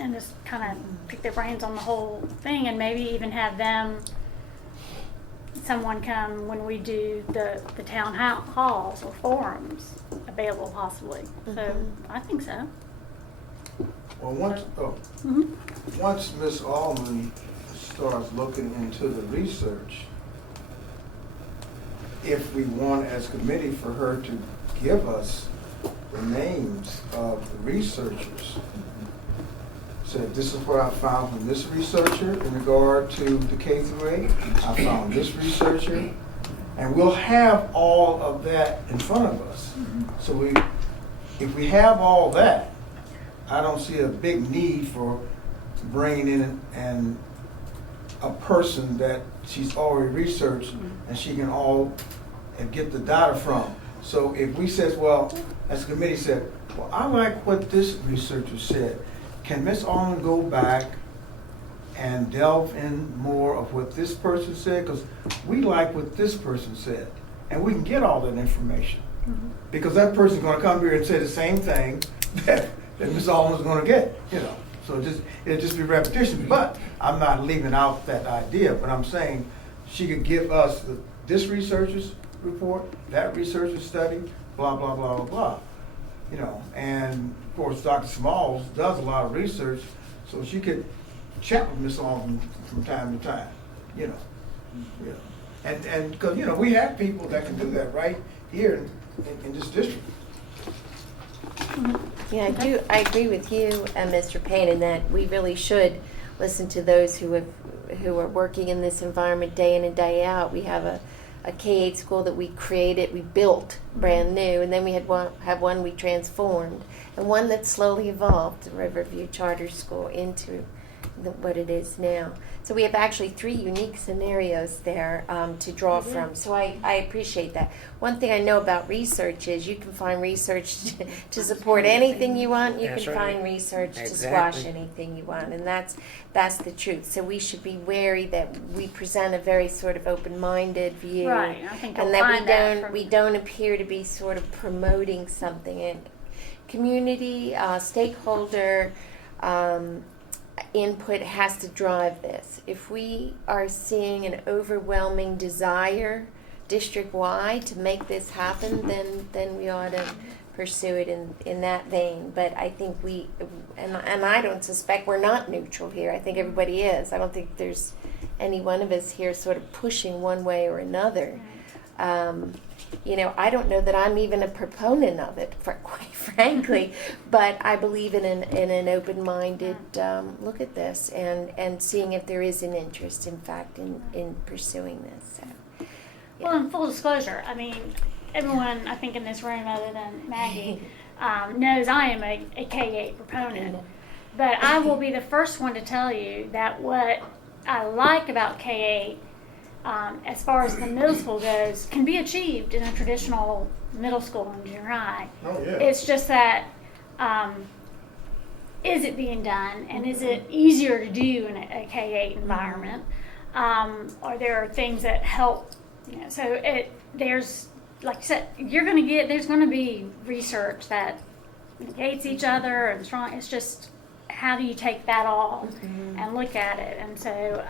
and just kind of pick their brains on the whole thing, and maybe even have someone come when we do the town halls or forums available possibly. So I think so. Well, once Ms. Allman starts looking into the research, if we want as committee for her to give us the names of the researchers, said, this is what I found from this researcher in regard to the K through 8. I found this researcher, and we'll have all of that in front of us. So if we have all that, I don't see a big need for bringing in a person that she's already researched and she can get the data from. So if we says, well, as a committee said, well, I like what this researcher said. Can Ms. Allman go back and delve in more of what this person said? Because we like what this person said. And we can get all that information. Because that person's going to come here and say the same thing that Ms. Allman's going to get, So it'll just be repetition. But I'm not leaving out that idea. But I'm saying she could give us this researcher's report, that researcher's study, blah, blah, blah, blah, blah. And of course, Dr. Smalls does a lot of research, so she could chat with Ms. Allman from time to time, And because, we have people that can do that right here in this district. Yeah, I agree with you, Mr. Payne, in that we really should listen to those who are working in this environment day in and day out. We have a K-8 school that we created, we built brand new, and then we have one we transformed, and one that slowly evolved, the Riverview Charter School, into what it is now. So we have actually 3 unique scenarios there to draw from. So I appreciate that. One thing I know about research is you can find research to support anything you want. You That's can right. find research to Exactly. squash anything you want, and that's the truth. So we should be wary that we present a very sort of open-minded view, Right. I think you'll and that find that we don't appear to be sort of promoting something. And community stakeholder input has to drive this. If we are seeing an overwhelming desire district-wide to make this happen, then we ought to pursue it in that vein. But I think and I don't suspect we're not neutral here. I think everybody is. I don't think there's any one of us here sort of pushing one way or another. I don't know that I'm even a proponent of it, quite frankly, but I believe in an open-minded look at this and seeing if there is an interest, in fact, in pursuing this. So, yeah. Well, in full disclosure, I mean, everyone I think in this room other than Maggie knows I am a K-8 proponent. But I will be the first one to tell you that what I like about K-8, as far as the middle school goes, can be achieved in a traditional middle school and junior high. Oh, yeah. It's just that, is it being done, and is it easier to do in a K-8 environment? Or there are things that help, so there's, like you said, there's going to be research that negates each other and strong. It's just, how do you take that all and look at it? And so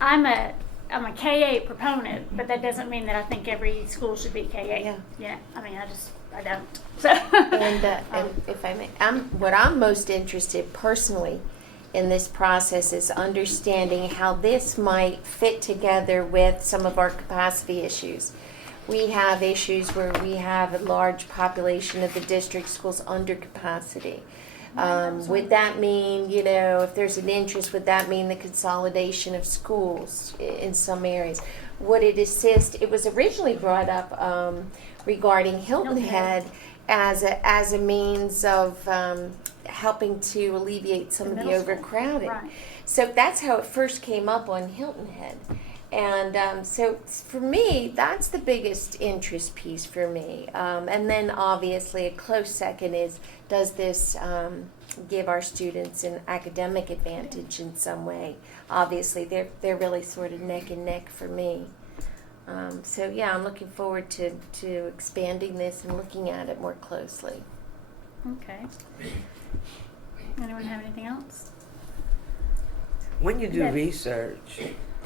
I'm a K-8 proponent, but that doesn't mean that I think every school should be K-8. Yeah. I mean, I don't. So. And if I may, what I'm most interested personally in this process is understanding how this might fit together with some of our capacity issues. We have issues where we have a large population of the district schools under capacity. Would that mean, if there's an interest, would that mean the consolidation of schools in some areas? Would it assist? It was originally brought up regarding Hilton Head as a means of helping to alleviate some of the overcrowding. Right. So that's how it first came up on Hilton Head. And so for me, that's the biggest interest piece for me. And then obviously a close second is, does this give our students an academic advantage in some way? Obviously, they're really sort of neck and neck for me. So yeah, I'm looking forward to expanding this and looking at it more closely. Okay. Anyone have anything else? When you do Yeah. research,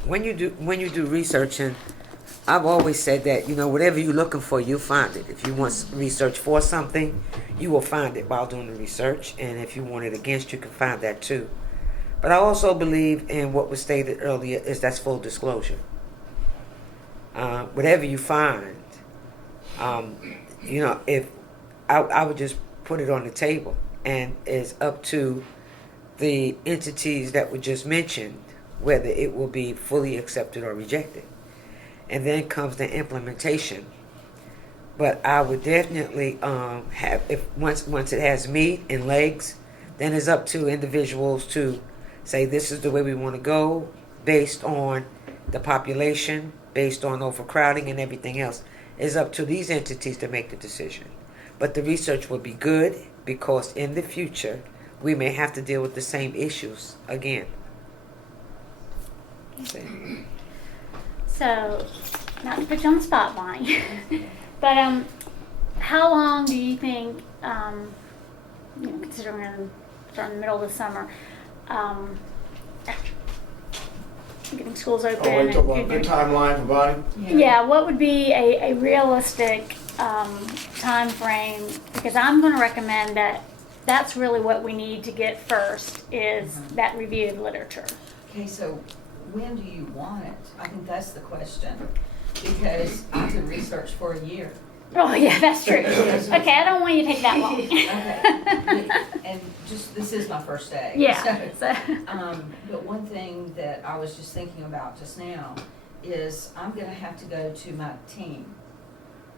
when you do research, and I've always said that, whatever you're looking for, you'll find it. If you want research for something, you will find it while doing the research, and if you want it against, you can find that too. But I also believe in what was stated earlier, is that's full disclosure. Whatever you find, if I would just put it on the table, and it's up to the entities that were just mentioned whether it will be fully accepted or rejected. And then comes the implementation. But I would definitely once it has meat and legs, then it's up to individuals to say this is the way we want to go based on the population, based on overcrowding and everything else. It's up to these entities to make the decision. But the research will be good because in the future we may have to deal with the same issues again. So, not to put you on the spot, Bonnie, but how long do you think, considering we're starting in the middle of the summer, getting schools open? Oh, wait, talk about the timeline for Bonnie? Yeah, what would be a realistic time frame? Because I'm going to recommend that that's really what we need to get first is that review of literature. Okay, so when do you want it? I think that's the question, because I did research for a year. Oh, yeah, that's true. Okay, I don't want you to take that long. Okay, and just, this is my first day. Yeah. So, but one thing that I was just thinking about just now is I'm gonna have to go to my team.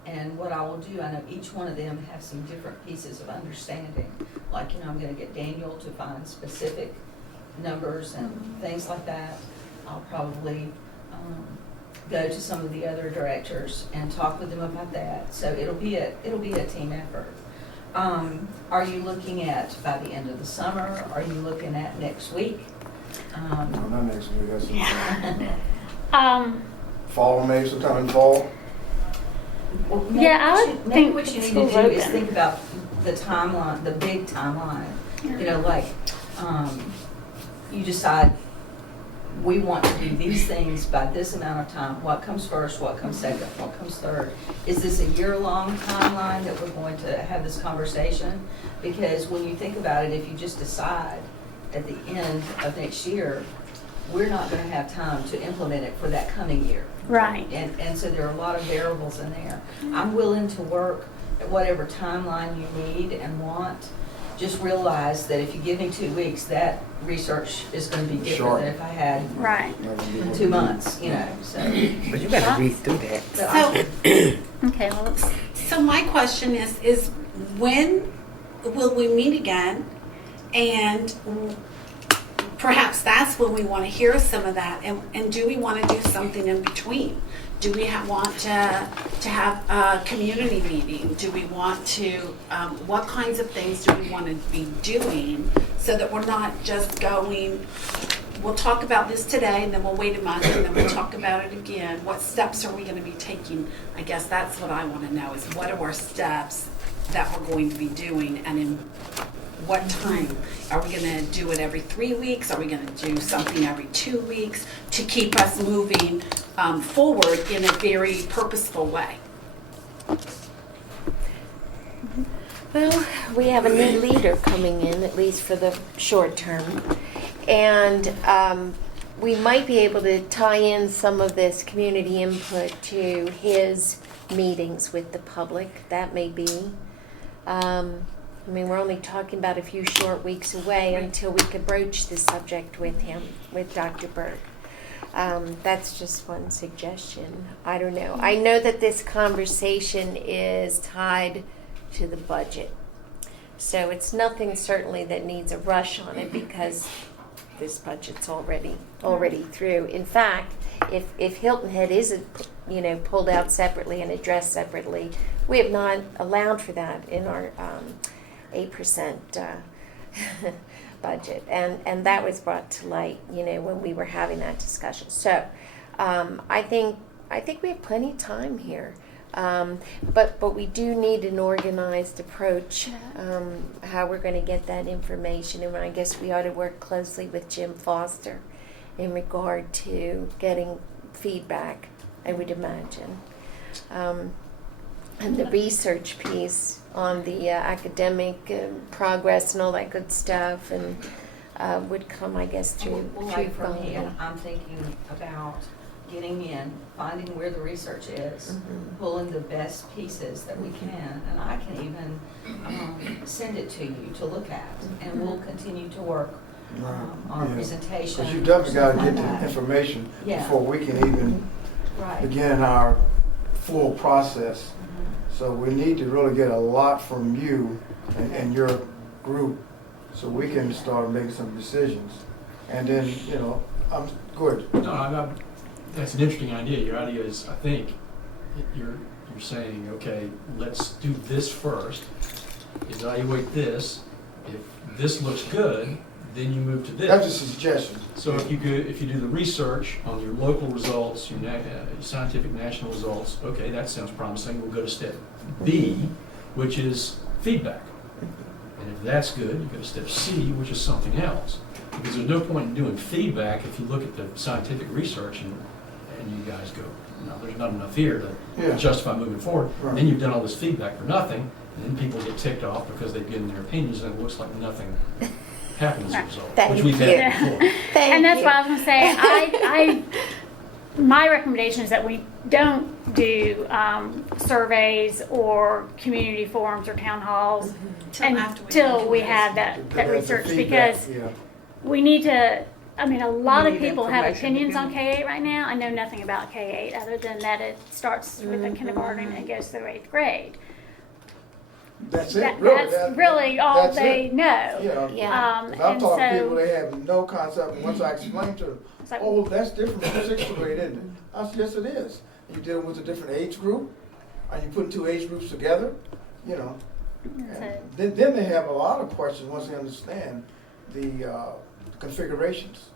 And what I will do, I know each one of them have some different pieces of understanding. Like, I'm gonna get Daniel to find specific numbers and things like that. I'll probably go to some of the other directors and talk with them about that. So it'll be a team effort. Are you looking at by the end of the summer? Are you looking at next week? No, not next week. That's Yeah. Fall, maybe sometime in fall. Well, Yeah, I would maybe think what you need to school's do is open. think about the timeline, the big timeline. Like you decide we want to do these things by this amount of time. What comes first? What comes second? What comes third? Is this a year-long timeline that we're going to have this conversation? Because when you think about it, if you just decide at the end of next year, we're not going to have time to implement it for that coming year. Right. And so there are a lot of variables in there. I'm willing to work at whatever timeline you need and want. Just realize that if you give me 2 weeks, that research is going to be different Sure. than if I had Right. 2 months, So, But you got to read through that. so I- Okay, well, So my question is when will we meet again? And perhaps that's when we want to hear some of that. And do we want to do something in between? Do we want to have a community meeting? Do we want to, what kinds of things do we want to be doing so that we're not just going, we'll talk about this today and then we'll wait a month and then we'll talk about it again. What steps are we going to be taking? I guess that's what I want to know is what are our steps that we're going to be doing and in what time? Are we going to do it every 3 weeks? Are we going to do something every 2 weeks to keep us moving forward in a very purposeful way? Well, we have a new leader coming in, at least for the short term. And we might be able to tie in some of this community input to his meetings with the public. That may be. We're only talking about a few short weeks away until we could broach the subject with him, with Dr. Berg. That's just one suggestion. I don't know. I know that this conversation is tied to the budget. So it's nothing certainly that needs a rush on it because this budget's already through. In fact, if Hilton Head isn't, pulled out separately and addressed separately, we have not allowed for that in our 8% budget, and that was brought to light, when we were having that discussion. So, I think we have plenty of time here. But we do need an organized approach, how we're going to get that information, and I guess we ought to work closely with Jim Foster in regard to getting feedback, I would imagine. And the research piece on the academic progress and all that good stuff, and would come, I guess, through Like for me, Bonnie. I'm thinking about getting in, finding where the research is, Mhm. pulling the best pieces that we can, and I can even send it to you to look at, and we'll continue to work on a Yeah. presentation. Because you definitely got to something get like the that. information Yeah. before we can even Right. begin our full process. So we need to really get a lot from you and your group so we can start making some decisions. And then, I'm good. No, that's an interesting idea. Your idea is, I think, you're saying, okay, let's do this first, evaluate this. If this looks good, then you move to this. That's just a suggestion. So if you do the research on your local results, your scientific national results, okay, that sounds promising. We'll go to step B, which is feedback. And if that's good, you go to step C, which is something else. Because there's no point in doing feedback if you look at the scientific research and you guys go, no, there's not enough here to justify moving forward. Right. Then you've done all this feedback for nothing, and then people get ticked off because they've given their opinions and it looks like nothing happened as a result, Thank which we've you. had before. And that's why I was going to say, my recommendation is that we don't do surveys or community forums or town halls until we have that research, because we need to, a lot We of need people have information to opinions on do. K8 right now. I know nothing about K8 other than that it starts with the kindergarten and goes through 8th grade. That's it, That's really. really all That's they it. know. Yeah. I've And talked to people, so, they have no concept, and once I explain to them, it's like, oh, that's different from 6th grade, isn't it? I said, yes, it is. You deal with a different age group, and you put two age groups together, so- Then they have a lot of questions once they understand the configurations.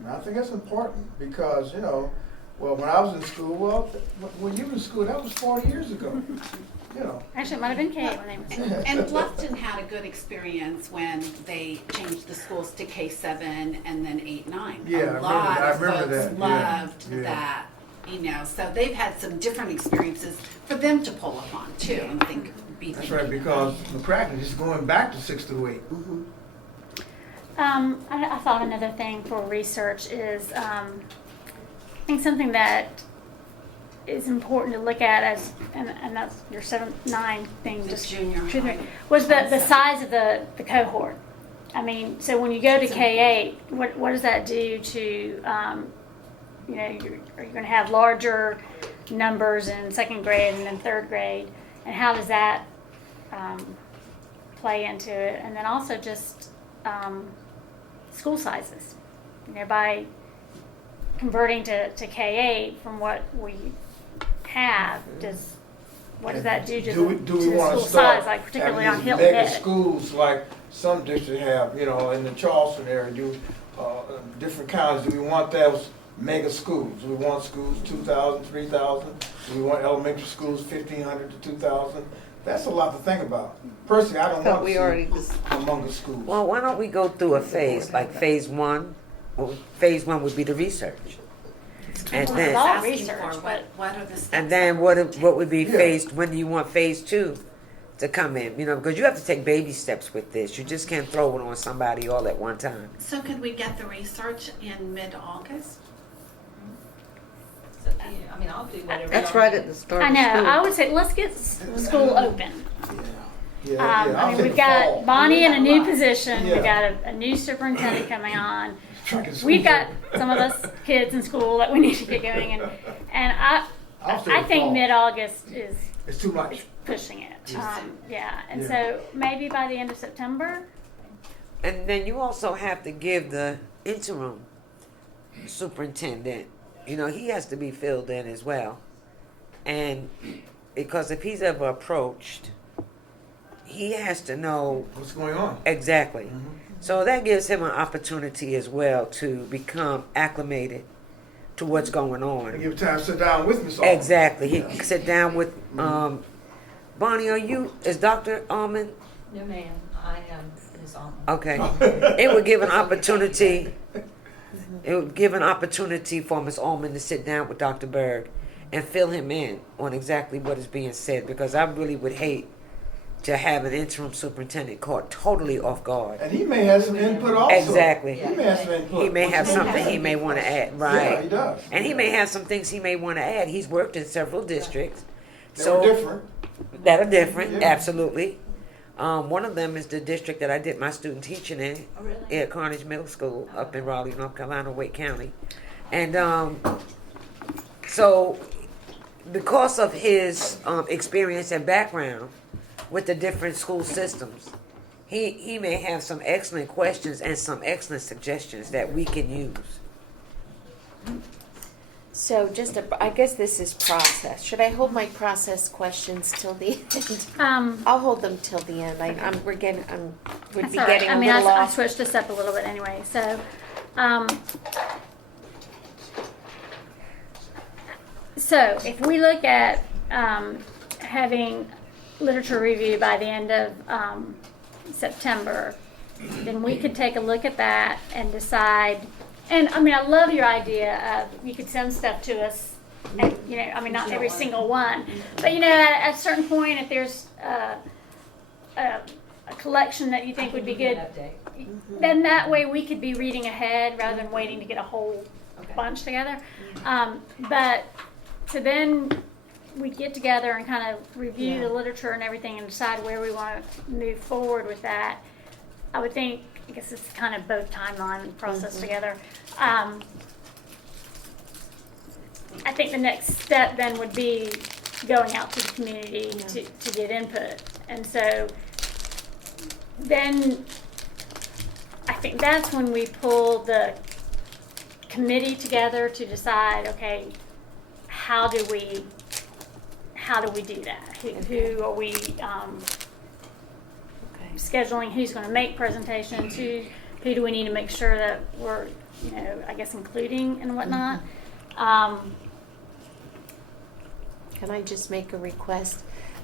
And I think that's important because, when I was in school, when you were in school, that was 40 years ago. Actually, it might have been K8 when they were And Bluffton had a good experience when they changed the schools to K7 and then 8-9. Yeah, A lot I of remember folks that. Yeah, loved yeah. that, so they've had some different experiences for them to pull upon too and be That's thinking right, because McCracken is going back to 6 through 8. I thought another thing for research is, I think something that is important to look at as, and that's your 7-9 thing, The just junior high was the size of the cohort. So when you go to K8, what does that do to, are you going to have larger numbers in 2nd grade and then 3rd grade, and how does that play into it? And then also just school sizes, by converting to K8 from what we have, what does that do to Do we the want school to start size, like particularly on having Hilton these mega Head? schools like some districts have, in the Charleston area, different counties? Do we want those mega schools? Do we want schools 2,000, 3,000? Do we want elementary schools 1,500 to 2,000? That's a lot to think about. Personally, I don't But want we to already see among schools. Well, why don't we go through a phase, like phase 1? Well, phase 1 would be the research. And Well, then, it's all asking research, for but- what are the steps? and then what would be Yeah. when do you want phase 2 to come in? Because you have to take baby steps with this. You just can't throw it on somebody all at one time. So could we get the research in mid-August? So, yeah, I'll do whatever. That's y'all right need. at the start I of know, school. I would say, let's get school open. I'll take We've the fall. got Bonnie in a new Right. position, Yeah. we've got a new superintendent coming on. Try to get We've schools got open. some of us kids in school that we need to get going, and I'll say I the think fall. mid-August is It's too much. pushing it. Yeah. And Yeah. so maybe by the end of September. And then you also have to give the interim superintendent, he has to be filled in as well. And because if he's ever approached, he has to know What's going on? exactly. Mhm. So that gives him an opportunity as well to become acclimated to what's going I on. give time to sit down with Miss Almond. Exactly. He Yeah. can sit down with Bonnie. Is Dr. Almond? No, ma'am, I am Ms. Almond. Okay. It would give an opportunity. It would give an opportunity for Ms. Almond to sit down with Dr. Berg and fill him in on exactly what is being said, because I really would hate to have an interim superintendent caught totally off guard. And he may have some input also. Exactly. He may have some input. He may have What you something think? he may want to add, Yeah, right? he does. And he may have some things he may want to add. He's worked in several districts, They were different. that are different, Yeah. absolutely. One of them is the district that I did my student teaching in, Oh, really? at Carnage Middle School up in Raleigh, North Carolina, Wake County. And so because of his experience and background with the different school systems, he may have some excellent questions and some excellent suggestions that we can use. So I guess this is process. Should I hold my process questions till the end? I'll hold them till the end. Would That's be all right. getting a I mean, little I off. switched this up a little bit anyway. So if we look at having literature review by the end of September, then we could take a look at that and decide. And I mean, I love your idea of you could send stuff to us, and not every single one, but at a certain point, if there's a collection that you think would be good, then that way we could be reading ahead rather than waiting to get a whole bunch together. But so then we get together and kind of review the literature and everything and decide where we want to move forward with that. I would think, I guess it's kind of both timeline and process together. I think the next step then would be going out to the community to get input. And so then I think that's when we pull the committee together to decide, okay, how do we do that? Who are we scheduling? Who's going to make presentations? Who do we need to make sure that we're, I guess, including and whatnot? Can I just make a request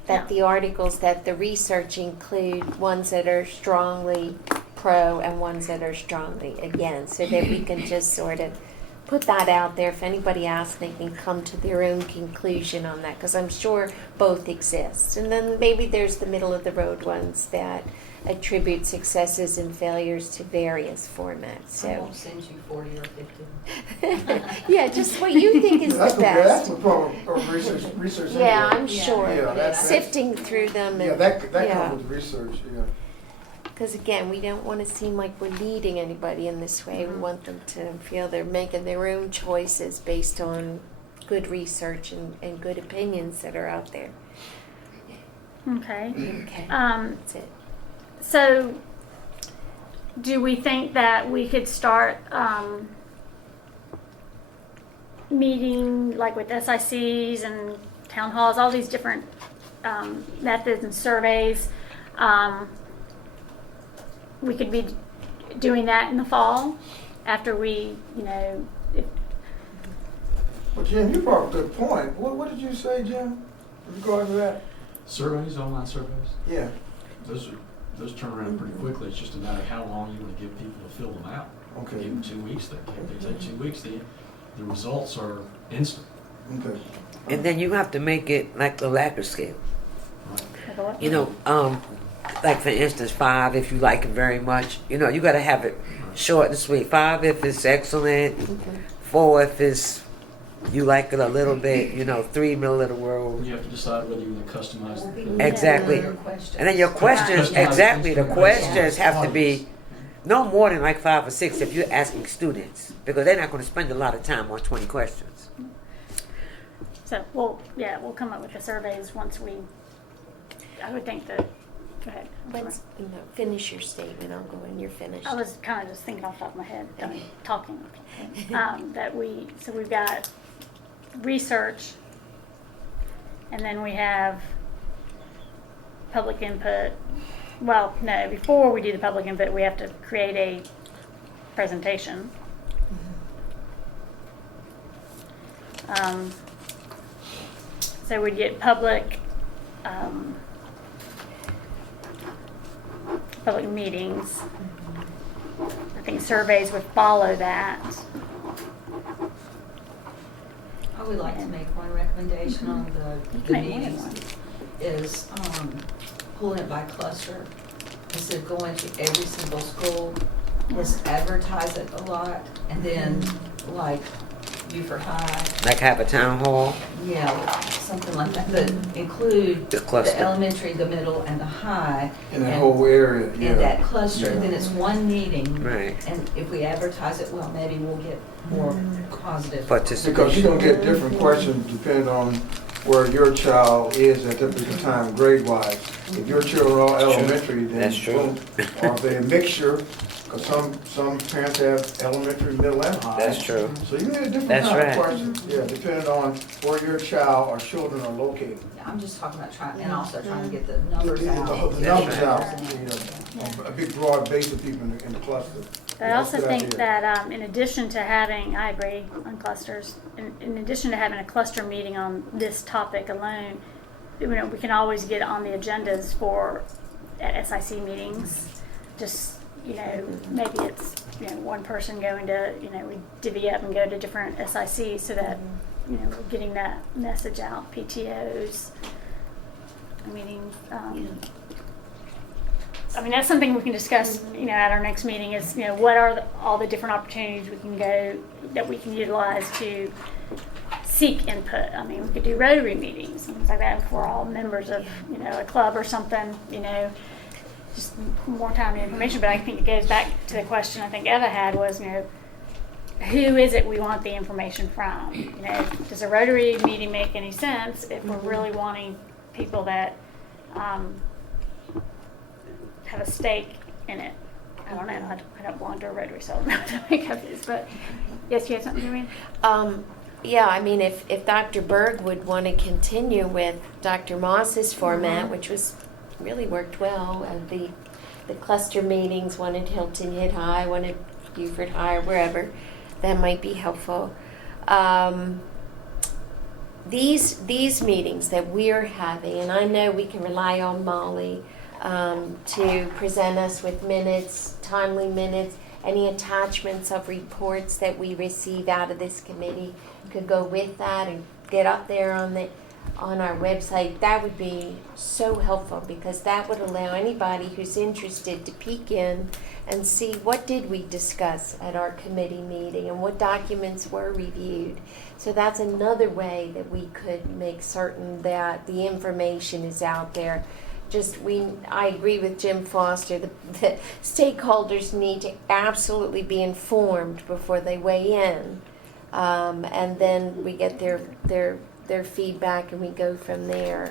that the articles, that the research include ones that are strongly pro and ones that are strongly against, so that we can just sort of put that out there. If anybody asks, they can come to their own conclusion on that, because I'm sure both exist. And then maybe there's the middle of the road ones that attribute successes and failures to various formats. I So won't send you 40 or 50. yeah, just what you think is That's the that's best. the problem of research anyway. Yeah, I'm Yeah. sure. Yeah, that's- Sifting through them Yeah, and that yeah. comes with research, yeah. Because again, we don't want to seem like we're leading anybody in this way. We want them to feel they're making their own choices based on good research and good opinions that are out there. Okay. Okay, That's it. So, do we think that we could start meeting like with SICs and town halls, all these different methods and surveys? We could be doing that in the fall after we, if, Well, Jim, you brought up a good point. What did you say, Jim, regarding to that? Surveys, online surveys, Yeah. those turn around pretty quickly. It's just a matter of how long you want to give people to fill them out. Okay. Give them 2 weeks, they take 2 weeks, the results are instant. Okay. And then you have to make it like the Lacquer scale. Like for instance, 5 if you like it very much. You got to have it short and sweet. 5 if it's excellent. 4 if it's you like it a little bit. 3 middle of the road. You have to decide whether you want to customize it. Exactly. And then your questions, exactly, the questions have to be no more than like 5 or 6 if you're asking students, because they're not going to spend a lot of time on 20 questions. so we'll come up with the surveys once I would think the Go ahead. Let's, finish your statement, I'll go when you're finished. I was kind of just thinking off the top of my head, talking. So we've got research, and then we have public input. Well, no, before we do the public input, we have to create a presentation. So we get public meetings. I think surveys would follow that. I would like to make one recommendation on You the can make more than meetings, one. is pulling it by cluster. Instead of going to every single school, let's advertise it a lot, and then like Beaufort High, Like have a town hall? yeah, something like that, but include The cluster. the elementary, the middle, and the high. In that and- whole area, yeah. In that cluster, and then Yeah. it's one meeting. Right. And if we advertise it well, maybe we'll get more positive. Because you're Participation. gonna get different questions depending on where your child is at that particular time, grade-wise. If your children are all elementary, then. That's true. boom. Or if they're a mixture, because some parents have elementary, middle, and high. That's true. So you get a different That's kind right. of questions, yeah, depending on where your child or children are located. I'm just talking about trying, and also trying to get the numbers out. The numbers out, a big broad base of people in the cluster. But I Yeah, also that's a good think idea. that in addition to having, I agree on clusters, in addition to having a cluster meeting on this topic alone, we can always get on the agendas for at SIC meetings. Just, maybe it's, one person going to, we divvy up and go to different SICs so that, we're getting that message out, PTOs, meetings. That's something we can discuss, at our next meeting is, what are all the different opportunities that we can utilize to seek input. We could do Rotary meetings, things like that, if we're all members of, a club or something, just more time and information. But I think it goes back to the question I think Eva had was, who is it we want the information from? Does a Rotary meeting make any sense if we're really wanting people that have a stake in it? I don't know. I don't belong to a Rotary, so I don't know what to make of this. But yes, you had something to read? Yeah, if Dr. Berg would want to continue with Dr. Moss's format, which really worked well, and the cluster meetings, one at Hilton Head High, one at Beaufort High, or wherever, that might be helpful. These meetings that we're having, and I know we can rely on Molly to present us with minutes, timely minutes, any attachments of reports that we receive out of this committee could go with that and get up there on our website. That would be so helpful, because that would allow anybody who's interested to peek in and see what did we discuss at our committee meeting and what documents were reviewed. So that's another way that we could make certain that the information is out there. I agree with Jim Foster. The stakeholders need to absolutely be informed before they weigh in, and then we get their feedback and we go from there.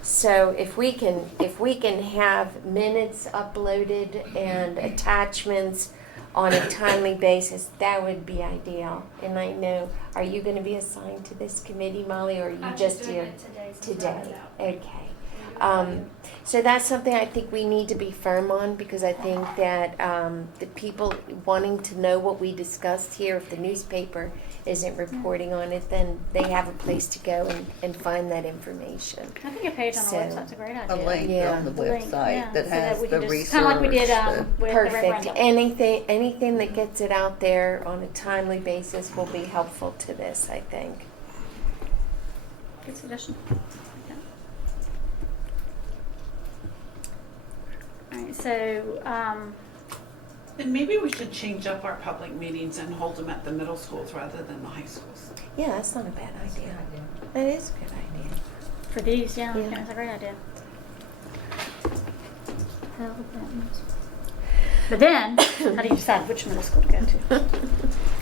So if we can have minutes uploaded and attachments on a timely basis, that would be ideal. And I know, are you going to be assigned to this committee, Molly, or are you I'm just doing here it today? since today? I was out. Okay. So that's something I think we need to be firm on, because I think that the people wanting to know what we discussed here, if the newspaper isn't reporting on it, then they have a place to go and find that information. I think a page on the So- website's a great A idea. link Yeah. on the The link, website yeah, that so has we the can research. kind of like we did with Perfect. the referendum. Anything that gets it out there on a timely basis will be helpful to this, I think. Good suggestion. Yeah. All right, so And maybe we should change up our public meetings and hold them at the middle schools rather than the high schools. Yeah, that's not a bad idea. That is a good idea. for these, yeah, Yeah. that's a great idea. But then, how do you decide which middle school to go to?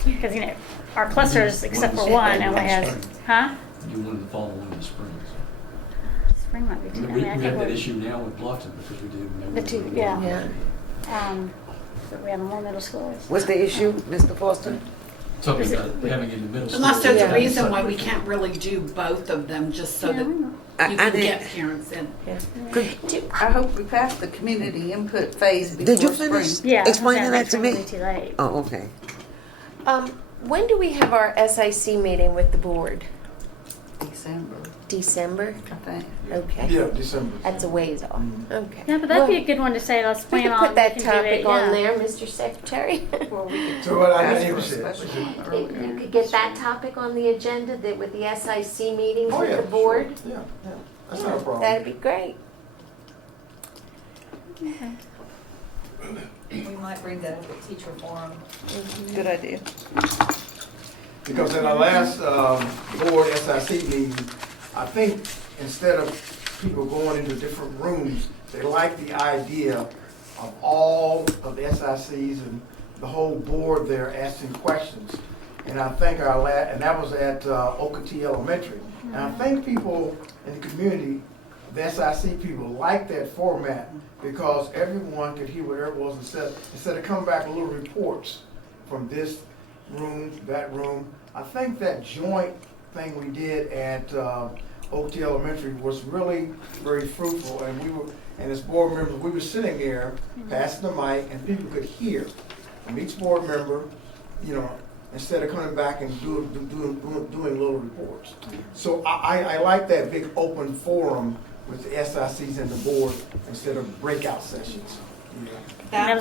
Because our clusters, except for one, only has, huh? You wanted to follow one in the spring. spring might be too. I We mean, I have think that we're, issue now with Bluffton because we do. the two, yeah. Yeah. But we have more middle schools. What's the issue, Mr. Foster? Talking Is it- about having it in the middle school. Unless there's Yeah. a reason why we can't really do both of them, just so Yeah, that we know. you can get parents in. I hope we pass the community input phase before Did you spring. finish Yeah. explaining that to me? It's too late. Oh, okay. When do we have our SIC meeting with the board? December, December? I think. Okay. Yeah, December. That's a ways off. Okay. Yeah, but that'd be Well, a good one to say, let's we plan can on. put that we can do topic it, on yeah. there, Mr. Secretary. Well, we could So what I ask didn't for a say. special You could get that topic on the agenda, that with the SIC meetings Oh, with yeah, the board. sure. Yeah, yeah, that's not a problem. That'd be great. We might bring that up at teacher forum. Good idea. Because in our last board SIC meeting, I think instead of people going into different rooms, they like the idea of all of the SICs and the whole board there asking questions. And I think and that was at Hoc K8 Elementary. And I think people in the community, the SIC people, like that format because everyone could hear whatever it was instead of coming back with little reports from this room, that room. I think that joint thing we did at Hoc K8 Elementary was really very fruitful, and as board members, we were sitting there passing the mic, and people could hear from each board member, instead of coming back and doing little reports. So I like that big open forum with the SICs and the board instead of breakout sessions. And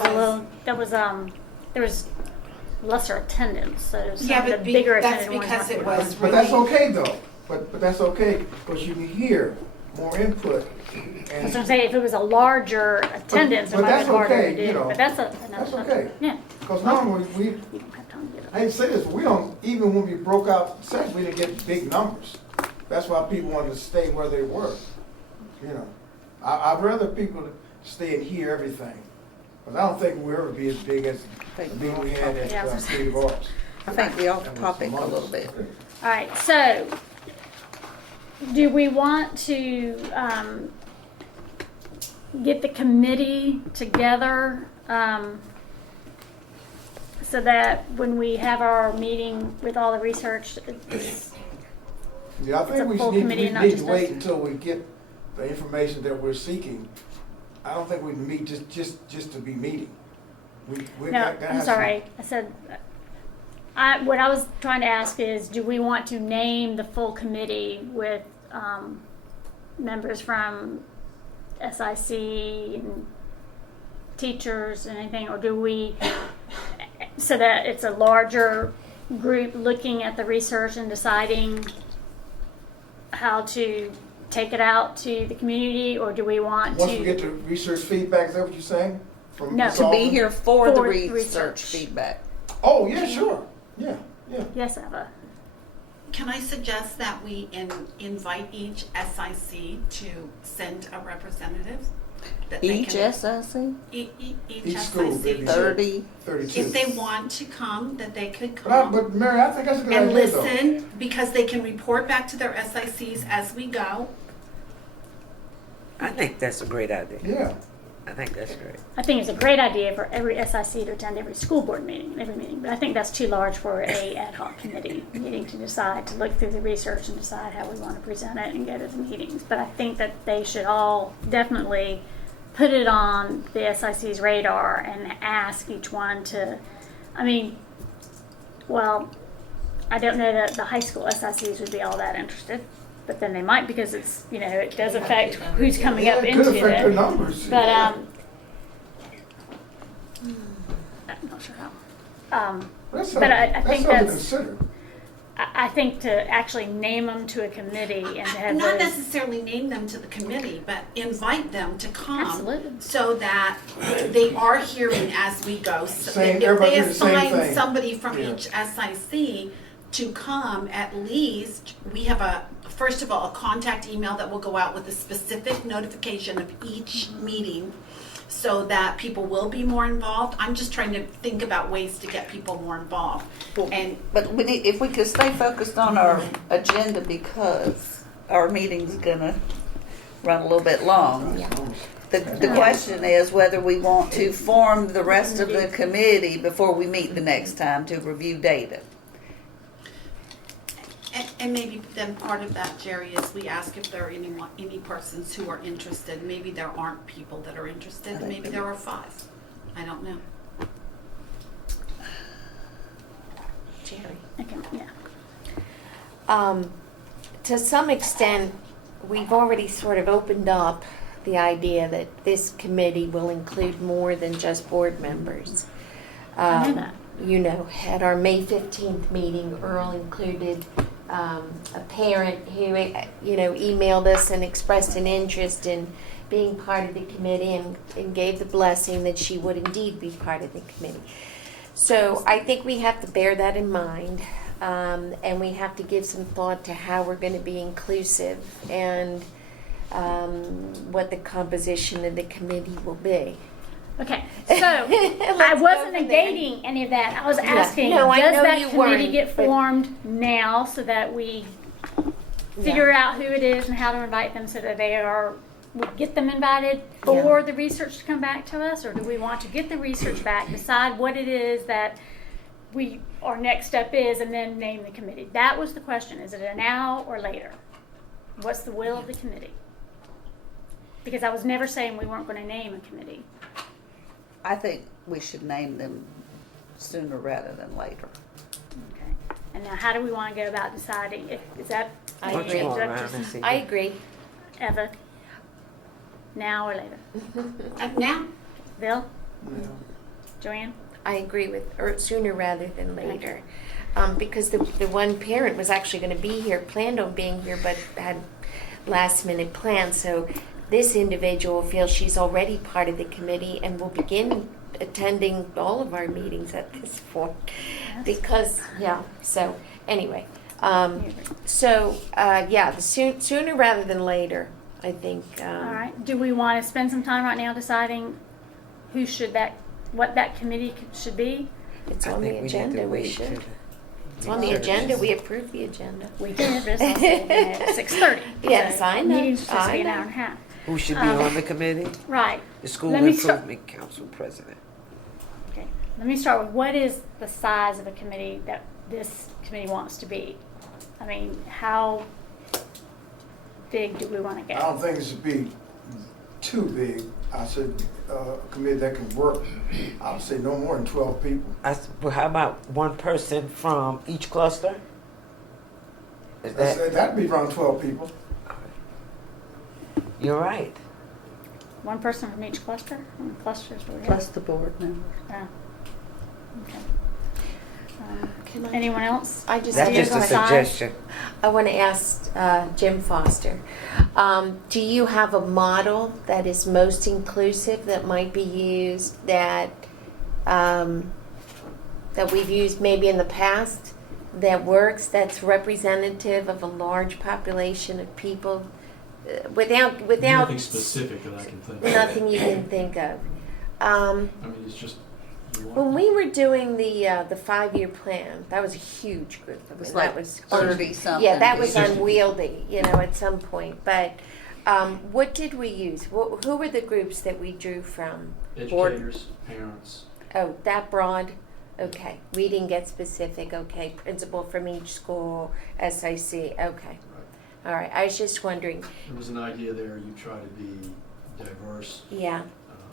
there was lesser attendance, so some Yeah, of the but bigger that's attended ones. because weren't it really- was But that's okay though. But that's okay because you can hear more input. I was gonna say, if it was a larger attendance, it but might have that's been harder okay, to you do, know. but that's That's okay. Yeah, Because normally you don't have time to get I hate to say this, but we don't, even when we broke out sessions, we didn't get big numbers. That's why people wanted to stay where they were. I'd rather people stay and hear everything. Because I don't think we'll ever be as big as the meeting we had Yeah, I at was gonna Creative Arts. I think we off topic a little bit. All right, so do we want to get the committee together so that when we have our meeting with all the research, it's, Yeah, I It's a think we full need committee we and not need to just wait us. until we get the information that we're seeking. I don't think we can meet just to be meeting. We no, gotta I'm have sorry, I said, what I was trying to ask is, do we want to name the full committee with members from SIC and teachers and anything, or do we, so that it's a larger group looking at the research and deciding how to take it out to the community, or do we want Once we get to? the research feedback, is that what you're saying? From No. Ms. To be Alden? here for the For research research. feedback. Oh, yeah, sure. Yeah. Yes, Eva. Can I suggest that we invite each SIC to send a representative? That they Each can- SIC, Each Each school, SIC, maybe. to- 30. 32. if they want to come, that they could But, come. but Mary, I think that's a good And idea though. listen, because they can report back to their SICs as we go. I think that's a great idea. Yeah. I think that's great. I think it's a great idea for every SIC to attend every school board meeting, every meeting, but I think that's too large for a ad hoc committee meeting to decide, to look through the research and decide how we want to present it and go to the meetings. But I think that they should all definitely put it on the SIC's radar and ask each one to, I don't know that the high school SICs would be all that interested, but then they might, because it's, it does affect who's coming up Yeah, it into could affect their it. numbers. But, yeah. I'm not sure how. That's but I something- think something to that's- consider. I think to actually name them to a committee and to have Not those. necessarily name them to the committee, but invite them to come. Absolutely. So that they are hearing as we go. So Same- if everybody they hear the same assign thing. somebody from Yeah. each SIC to come, at least, we have first of all, a contact email that will go out with a specific notification of each meeting so that people will be more involved. I'm just trying to think about ways to get people more involved. And But if we could stay focused on our agenda, because our meeting's gonna run a little bit long. Yeah. The question is whether we want to form the rest of the committee before we meet the next time to review data. And maybe then part of that, Jerry, is we ask if there are any persons who are interested. Maybe there aren't people that are interested, and maybe there are 5. I don't know. Jerry. Okay, yeah. To some extent, we've already sort of opened up the idea that this committee will include more than just board members. I know that. You know, at our May 15th meeting, Earl included a parent who, emailed us and expressed an interest in being part of the committee and gave the blessing that she would indeed be part of the committee. So I think we have to bear that in mind, and we have to give some thought to how we're going to be inclusive and what the composition of the committee will be. Okay, so I wasn't negating any of that. I was asking, No, I does know that you committee weren't, get but- formed now so that we figure out who it is and how to invite them so that we get them invited for the research to come back to us? Or do we want to get the research back, decide what it is that our next step is, and then name the committee? That was the question. Is it a now or later? What's the will of the committee? Because I was never saying we weren't going to name a committee. I think we should name them sooner rather than later. Okay. And now how do we want to go about deciding? Is that I Let's agree. go is that around just and see. I agree. Eva? Now or later? Now? Bill? Joanne? I agree with, or sooner rather than later. Because the one parent was actually going to be here, planned on being here, but had last minute plans. So this individual feels she's already part of the committee and will begin attending all of our meetings at this point. Because, so anyway. The sooner rather than later, I think. All right. Do we want to spend some time right now deciding what that committee should be? It's I on the think we need to agenda, we wait should. till It's on the agenda, we approve the agenda. We did, but it's also at 6:30. Yes, I know. Meeting's supposed to be an I hour know. and a half. Who should be on the committee? Right. The School Let me start- Improvement Council President. Okay. Let me start with what is the size of a committee that this committee wants to be? I mean, how big do we want to I go? don't think it should be too big. I said a committee that can work. I would say no more than 12 people. Well, how about one person from each cluster? Is that, That'd be around 12 people. you're right. One person from each cluster? How many clusters do we have? Plus the board members. Oh. Okay. Can I- Anyone else? I just That's do just a have- suggestion. I want to ask Jim Foster, do you have a model that is most inclusive that might be used that we've used maybe in the past that works, that's representative of a large population of people without Nothing specific that I can think of. nothing you can think of? I mean, it's just. When we were doing the 5-year plan, that was a huge group. I It was mean, like that was 30 something. Yeah, that was Sixty. unwieldy, at some point. But what did we use? Who were the groups that we drew from? Educators, parents. Oh, that broad? Okay. We didn't get specific. Okay. Principal from each school, SIC. Okay. Right. All right. I was just wondering. There was an idea there, you try to be diverse, Yeah.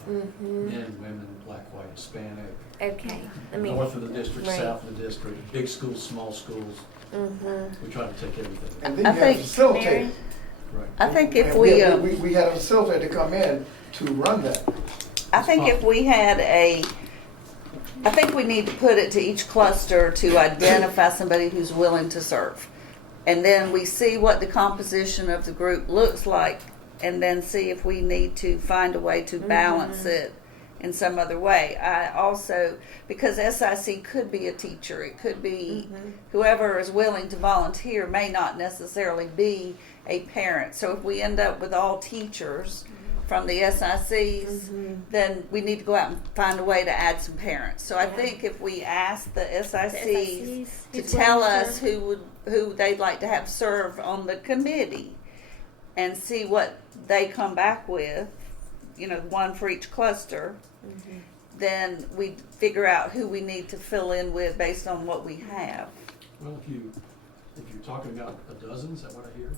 Mm-hmm. men, women, black, white, Hispanic, Okay. I mean, north of the district, right. south of the district, big schools, small schools. Mm-hmm. We try to take everything. And then I you have a think- facilitator. Mary? Right. I think if And we, we had a facilitator come in to run that. I think if we had I think we need to put it to each cluster to identify somebody who's willing to serve. And then we see what the composition of the group looks like, and then see if we need to find a way to balance it in some other way. I also, because SIC could be a teacher, it could be whoever is willing to volunteer may not necessarily be a parent. So if we end up with all teachers from the SICs, then we need to go out and find a way to add some parents. So I think if we ask the SICs to who's tell willing to us serve? who they'd like to have serve on the committee, and see what they come back with, you know, one for each cluster, then we figure out who we need to fill in with based on what we have. Well, if you're talking about a dozen, is that what I hear?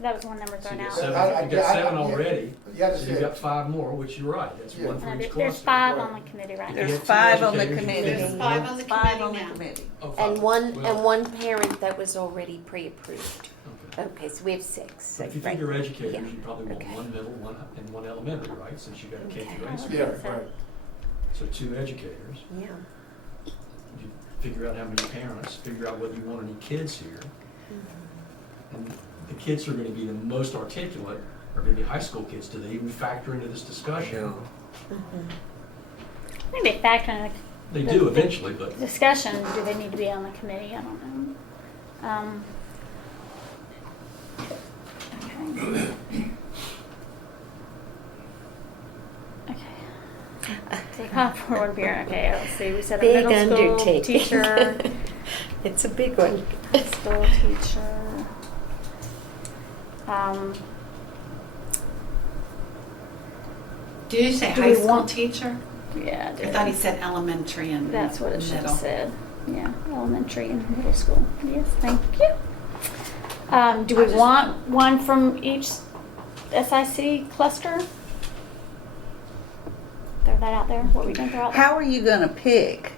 That was one number So thrown you out. got seven, you got seven already, Yeah, so you've got five more, which you're right, that's one for each cluster. There's 5 on the committee right now. You There's have two 5 on the educators, you committee. There's 5 on the Five committee on the now. committee. Oh, five. And one Well, parent that was already pre-approved. Okay. Okay, so we have 6. But if you right. figure educators, Yeah. you probably want Okay. one middle, and one elementary, right, since you've got a K through 8 school. Yeah, right. So 2 educators. Yeah. You figure out how many parents, figure out whether you want any kids here. And the kids who are gonna be the most articulate are gonna be high school kids. Do they even factor into this discussion? I think they factor in They do eventually, but the discussion. Do they need to be on the committee? I don't know. Okay. So call for one parent. Okay, let's see. We said a Big middle school undertaking. teacher, It's a big one. school teacher. Did you say Do high we school want- teacher? Yeah, I thought he said elementary and that's what it should have middle. said. Yeah, elementary and middle school. Yes, thank you. Do we want one from each SIC cluster? Throw that out there. What we gonna throw out there? How are you gonna pick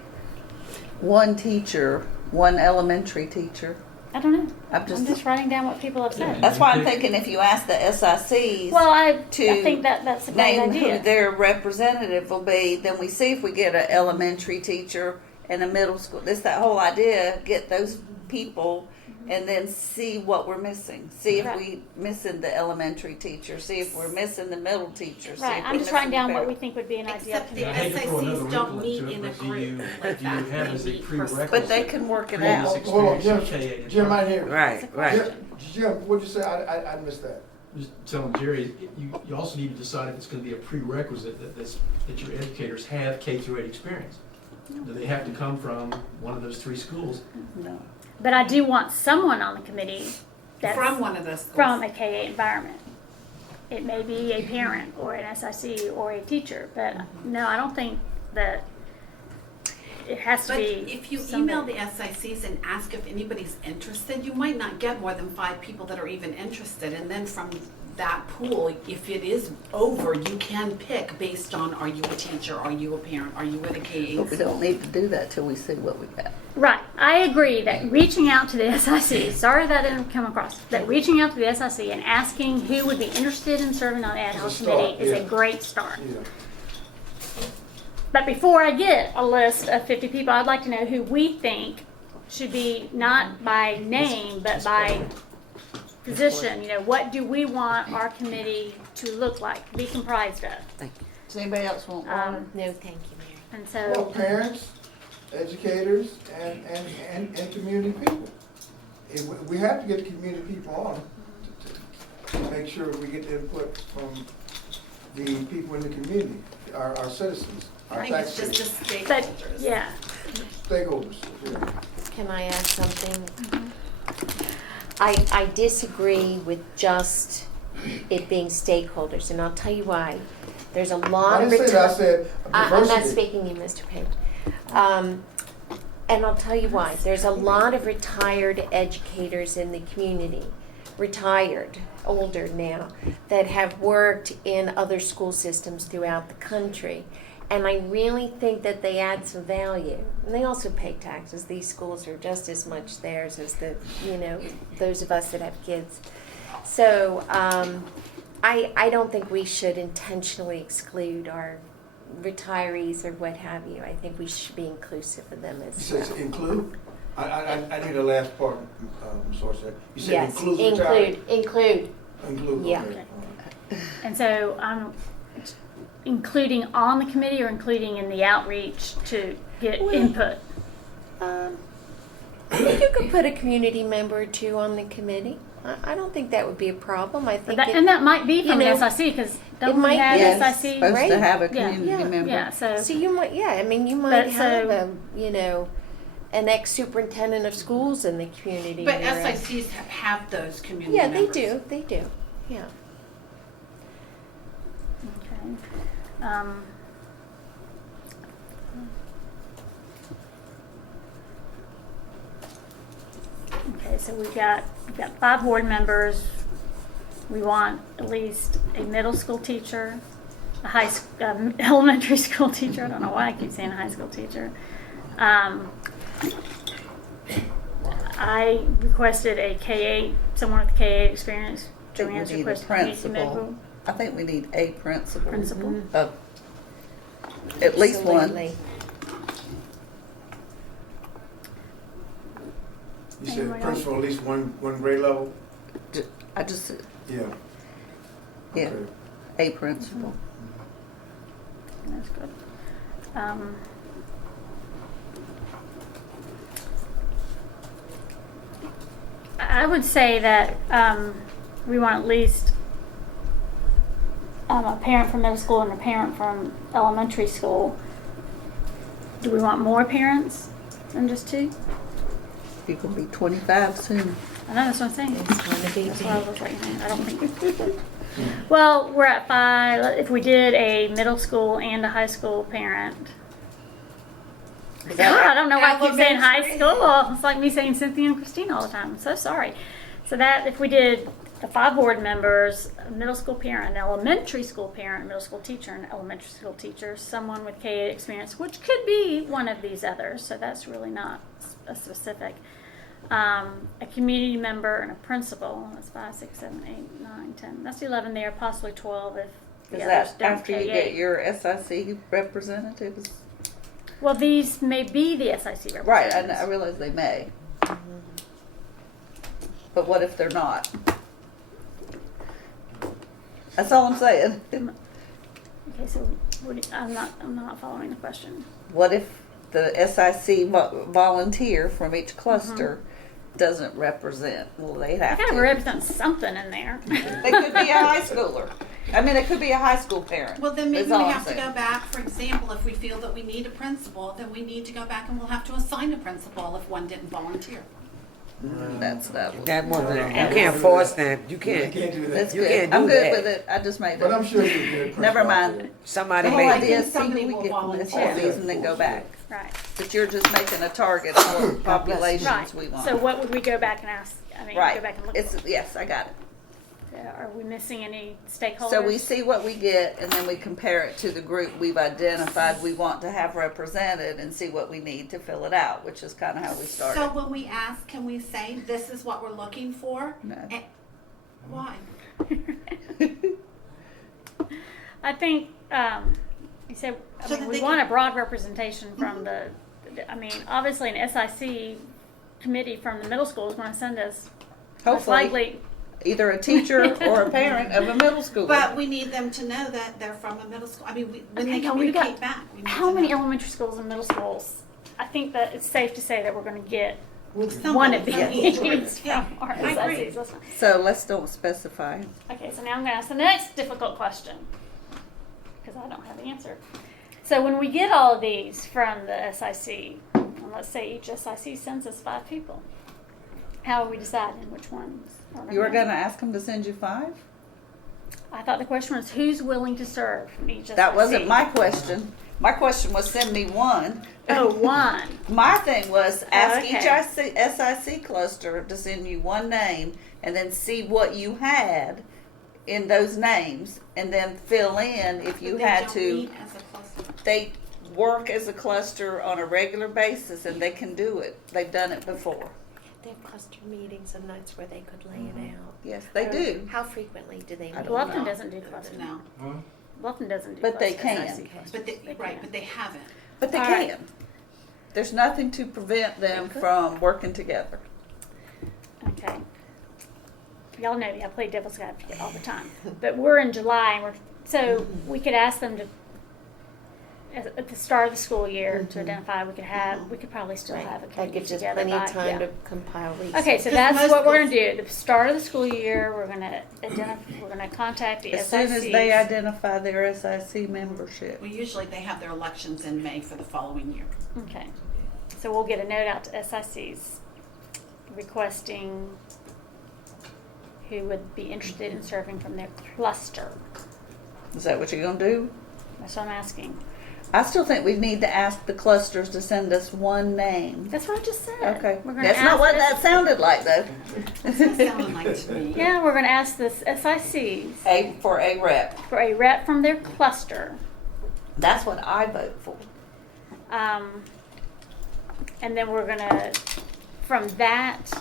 one teacher, one elementary teacher? I don't know. I'm I'm just, just writing down what people have said. that's why I'm thinking if you ask the SICs, Well, I to think that's a great name who idea. their representative will be, then we see if we get an elementary teacher and a middle school. It's that whole idea, get those people and then see what we're missing. See if Right. we missing the elementary teacher, see if we're missing the middle teacher. see Right, if I'm we're just writing missing down the what parent. we think would be an ideal Except the And I hate to throw another SICs don't wrinkle meet into it, in a but do you- group do like you that. have as a They meet for prerequisite But they can work it previous out. Hold on, experience Jim, in K8 and Jim, July? right here. Right, right. Jim, what'd you say? I missed that. Just telling Jerry, you also need to decide if it's gonna be a prerequisite that your educators have K through 8 experience. Do they have to come from one of those 3 schools? No. But I do want someone on the committee that's From one of those schools. from a K-8 environment. It may be a parent or an SIC or a teacher, but no, I don't think that it has to But be. if you somebody. email the SICs and ask if anybody's interested, you might not get more than 5 people that are even interested. And then from that pool, if it is over, you can pick based on, are you a teacher, are you a parent, are you with a K-8 But we school? don't need to do that till we see what we got. Right, I agree that reaching out to the SIC, sorry that didn't come across, that reaching out to the SIC and asking who would be interested in serving on the ad hoc It's a start, committee is a yeah. great start. Yeah. But before I get a list of 50 people, I'd like to know who we think should be not by name, but by position. You know, what do we want our committee to look like, be comprised of? Does anybody else want one? No, thank you, Mary. And Well, so, parents, educators, and community people. We have to get the community people on to make sure we get the input from the people in the community, our citizens, I our think it's just taxpayers, the but stakeholders. yeah, stakeholders. Yeah. Can I add something? I disagree with just it being stakeholders, and I'll tell you why. There's a lot I of didn't say that, I said I'm not diversity. speaking to you, Mr. Page. And I'll tell you why. There's a lot of retired educators in the community, retired, older now, that have worked in other school systems throughout the country. And I really think that they add some value. And they also pay taxes. These schools are just as much theirs as those of us that have kids. So I don't think we should intentionally exclude our retirees or what have you. I think we should be inclusive of them You as said well. include? I need the last part, source there. You said Yes, include retired? include. Include, Yeah. okay. and so I'm including on the committee or including in the outreach to get Well, input. I think you could put a community member or 2 on the committee. I don't think that would be a problem. I think And that might be you from know, the SIC because it don't we might have be. Yes, SIC? supposed right? to have a Yeah. community member. Yeah, so So you might, yeah, I mean, you might But have so- an ex-superintendent of schools in the community. But or a- SICs have those community Yeah, members. they do. Yeah. Okay. Okay, so we've got 5 board members. We want at least a middle school teacher, a elementary school teacher. I don't know why I keep saying a high school teacher. I requested a K8, someone with K8 experience. I think Joanne's we need a requested principal. I think we need a principal. Principal. Of at least one. Absolutely. You said Anyone principal at least one grade level? I just said, Yeah. yeah, Okay. a principal. That's good. I would say that we want at least a parent from middle school and a parent from elementary school. Do we want more parents than just 2? You could be 25 soon. I know, that's what I'm saying. It's gonna be That's why I was writing it. I don't think. Well, we're at 5. If we did a middle school and a high school parent. God, I don't know why I keep saying high school. It's like me saying Cynthia and Christina all the time. I'm so sorry. So that if we did the 5 board members, a middle school parent, an elementary school parent, a middle school teacher, an elementary school teacher, someone with K8 experience, which could be one of these others. So that's really not a specific. A community member and a principal. That's 5, 6, 7, 8, 9, 10. That's 11 there, possibly 12 if the Is others that don't after you K8. get your SIC representatives? Well, these may be the SIC representatives. Right, I realize they may. But what if they're not? That's all I'm saying. Okay, so I'm not following the question. What if the SIC volunteer from each cluster doesn't represent? Well, they I have gotta to. represent something in there. They could be a high schooler. I mean, it could be a high school parent. Well, then maybe is we all I'm have to saying. go back, for example, if we feel that we need a principal, then we need to go back and we'll have to assign a principal if one didn't volunteer. That's that. That wasn't, you can't force them. You You can't. can't do That's that. You good. can't do I'm good that. with it. I just made But I'm it. sure you can get a principal. Never out mind. there. Somebody The whole may. idea is see somebody who we will get from volunteer. all these and then go back. Right. But you're just making a target on what populations Right. we want. So what would we go back and ask? I mean, Right. go back and look. It's For? yes, I got it. Are we missing any stakeholders? So we see what we get, and then we compare it to the group we've identified we want to have represented, and see what we need to fill it out, which is kind of how we started. So when we ask, can we say, this is what we're looking for? No. And why? I think you said So that we they want can- a broad representation from the. I mean, obviously, an SIC committee from the middle school is going to send us. Most Hopefully, likely, either a teacher or a parent of a middle schooler. But we need them to know that they're from a middle school. I mean, when Okay, they no, we've got- communicate back. We need how to many know. elementary schools and middle schools? I think that it's safe to say that we're going to get Somebody one of from these each from Yeah, our I agree. SICs. That's fine. So let's don't specify. Okay, so now I'm going to ask the next difficult question because I don't have the answer. So when we get all of these from the SIC, and let's say each SIC sends us 5 people, how are we deciding which ones? are You were gonna- going to ask them to send you 5? I thought the question was who's willing to serve from each SIC. That wasn't my question. My question was send me one. Oh, one. My thing was ask Okay. each SIC cluster to send you one name and then see what you had in those names and then fill in if you But they had don't to. meet as a cluster. They work as a cluster on a regular basis and they can do it. They've done it before. They have cluster meetings and nights where they could lay it out. Yes, they do. How frequently do they meet? I don't Bluffton know. doesn't do cluster. No, Huh? Bluffton doesn't do But they cluster can. SIC clusters. but they, They right, can. but they haven't. But they All right. can. There's nothing to prevent them from working together. Okay. Y'all know me, I play devil's advocate all the time. But we're in July, and so we could ask them to, at the start of the school year, to identify, we could probably still have a That committee gives us together plenty of by, time yeah. to compile research. Okay, so Because that's most what we're schools- gonna do. At the start of the school year, we're gonna contact the As soon as they SICs. identify their SIC membership. Well, usually they have their elections in May for the following year. Okay, so we'll get a note out to SICs requesting who would be interested in serving from their cluster. Is that what you're gonna do? That's what I'm asking. I still think we need to ask the clusters to send us one name. That's what I just said. Okay. We're gonna That's ask not what this- that sounded like, though. Sounded like to me. Yeah, we're going to ask the SICs For a rep. for a rep from their cluster. That's what I vote for. And then we're going to, from that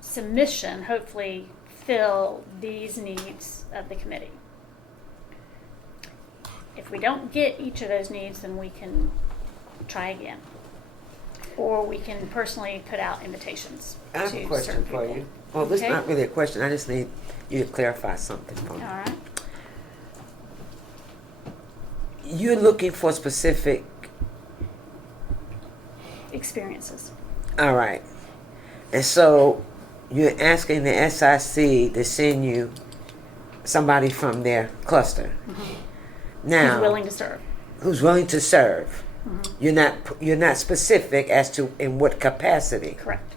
submission, hopefully fill these needs of the committee. If we don't get each of those needs, then we can try again. Or we can personally put out invitations I have to a question certain for people. you. Well, this is Okay. not really a question. I just need you to clarify something for me. All right. You're looking for specific. Experiences. All right. And so you're asking the SIC to send you somebody from their cluster. Now, Who's willing to serve. who's willing to serve. You're not specific as to in what capacity. Correct.